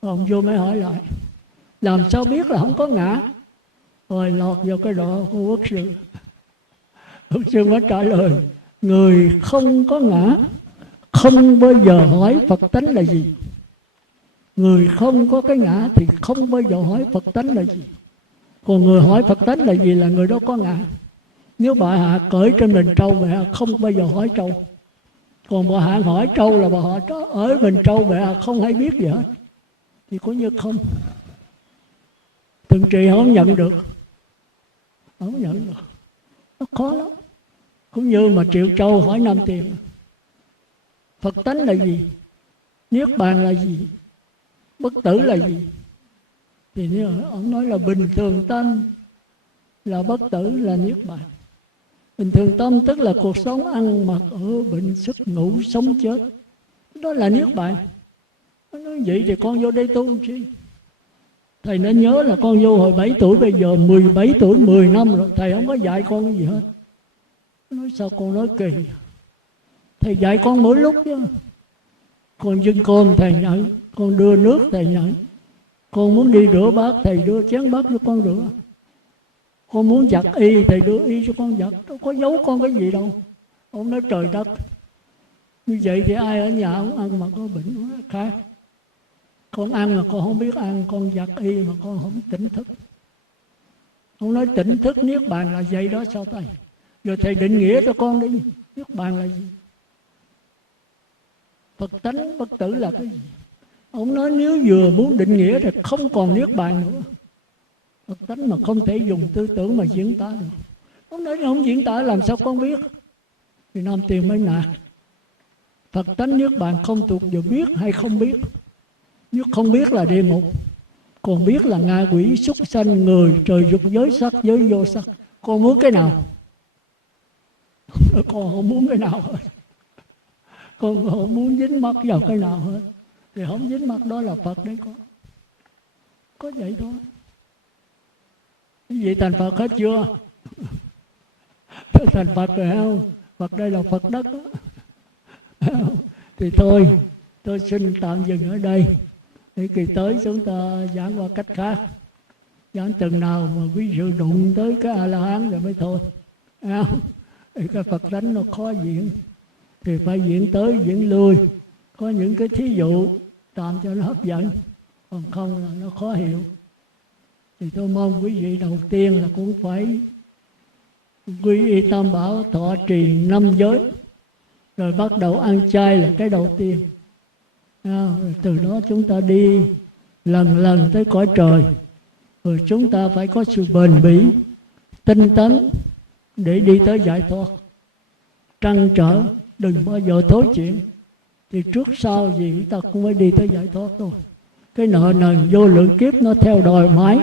Ông vô mới hỏi lại làm sao biết là không có ngã? Rồi lọt vào cái đó của quốc sư. Quốc sư mới trả lời người không có ngã không bao giờ hỏi Phật tánh là gì. Người không có cái ngã thì không bao giờ hỏi Phật tánh là gì. Còn người hỏi Phật tánh là gì là người đó có ngã. Nếu bà hạ cởi trên mình trâu, bà hạ không bao giờ hỏi trâu. Còn bà hạ hỏi trâu là bà hạ ở mình trâu, bà hạ không hay biết gì hết. Thì có như không. Thượng Trị không nhận được. không nhận được. Nó khó lắm. Cũng như mà Triệu Châu hỏi Nam Tiền, Phật tánh là gì, niết bàn là gì, bất tử là gì, thì ông nói là bình thường tâm là bất tử, là niết bàn. Bình thường tâm tức là cuộc sống ăn mặc ở, bệnh sức ngủ sống chết, đó là niết bàn. Nó nói vậy thì con vô đây tu chi? Thầy nên nhớ là con vô hồi 7 tuổi, bây giờ 17 tuổi 10 năm rồi, thầy không có dạy con cái gì hết. Nói sao con nói kỳ, thầy dạy con mỗi lúc chứ. Con dâng cơm thầy nhận, con đưa nước thầy nhận, con muốn đi rửa bát thầy đưa chén bát cho con rửa, con muốn giặt y thầy đưa y cho con giặt, đâu có giấu con cái gì đâu. Ông nói trời đất, như vậy thì ai ở nhà ông ăn mà có bệnh nó khác. Con ăn mà con không biết ăn, con giặt y mà con không tỉnh thức. Ông nói tỉnh thức niết bàn là vậy đó sao thầy? Giờ thầy định nghĩa cho con đi, niết bàn là gì? Phật tánh bất tử là cái gì? Ông nói nếu vừa muốn định nghĩa thì không còn niết bàn nữa. Phật tánh mà không thể dùng tư tưởng mà diễn tả được. Ông nói không diễn tả làm sao con biết? Thì Nam Tiền mới nạt. Phật tánh niết bàn không thuộc về biết hay không biết. Nếu không biết là địa ngục, còn biết là ngạ quỷ, súc sanh, người, trời dục, giới sắc, giới vô sắc. Con muốn cái nào? Con không muốn cái nào hết. Con không muốn dính mắc vào cái nào hết. Thì không dính mắc đó là Phật đấy con. Có vậy thôi. Cái gì thành Phật hết chưa? Thành Phật rồi không? Phật đây là Phật đất đó. Thì thôi, tôi xin tạm dừng ở đây. Để kỳ tới chúng ta giảng qua cách khác. Giảng từng nào mà quý vị đụng tới cái A-la-hán rồi mới thôi. Thì cái Phật tánh nó khó diễn. Thì phải diễn tới, diễn lui. Có những cái thí dụ tạm cho nó hấp dẫn. Còn không là nó khó hiểu. Thì tôi mong quý vị đầu tiên là cũng phải quy y Tam Bảo, thọ trì 5 giới. Rồi bắt đầu ăn chay là cái đầu tiên. Rồi từ đó chúng ta đi lần lần tới cõi trời. Rồi chúng ta phải có sự bền bỉ, tinh tấn để đi tới giải thoát. Trăn trở, đừng bao giờ thối chuyện. Thì trước sau gì chúng ta cũng phải đi tới giải thoát thôi. Cái nợ nần vô lượng kiếp nó theo đòi mãi.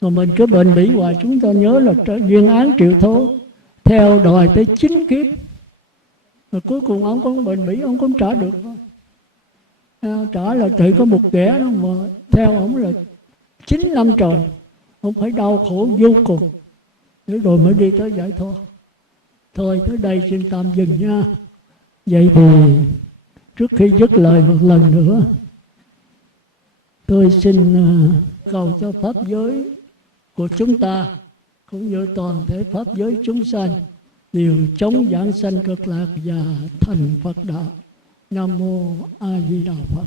Mà mình cứ bền bỉ hoài, chúng ta nhớ là duyên án triệu thố theo đòi tới 9 kiếp. Rồi cuối cùng ông cũng bền bỉ, ông cũng trả được thôi. Trả là chỉ có một kẻ đó mà theo ông là 9 năm trời. Ông phải đau khổ vô cùng để rồi mới đi tới giải thoát. Thôi tới đây xin tạm dừng nha. Vậy thì trước khi dứt lời một lần nữa, tôi xin cầu cho pháp giới của chúng ta cũng như toàn thể pháp giới chúng sanh đều chống giảng sanh cực lạc và thành Phật đạo. Nam mô A Di Đà Phật.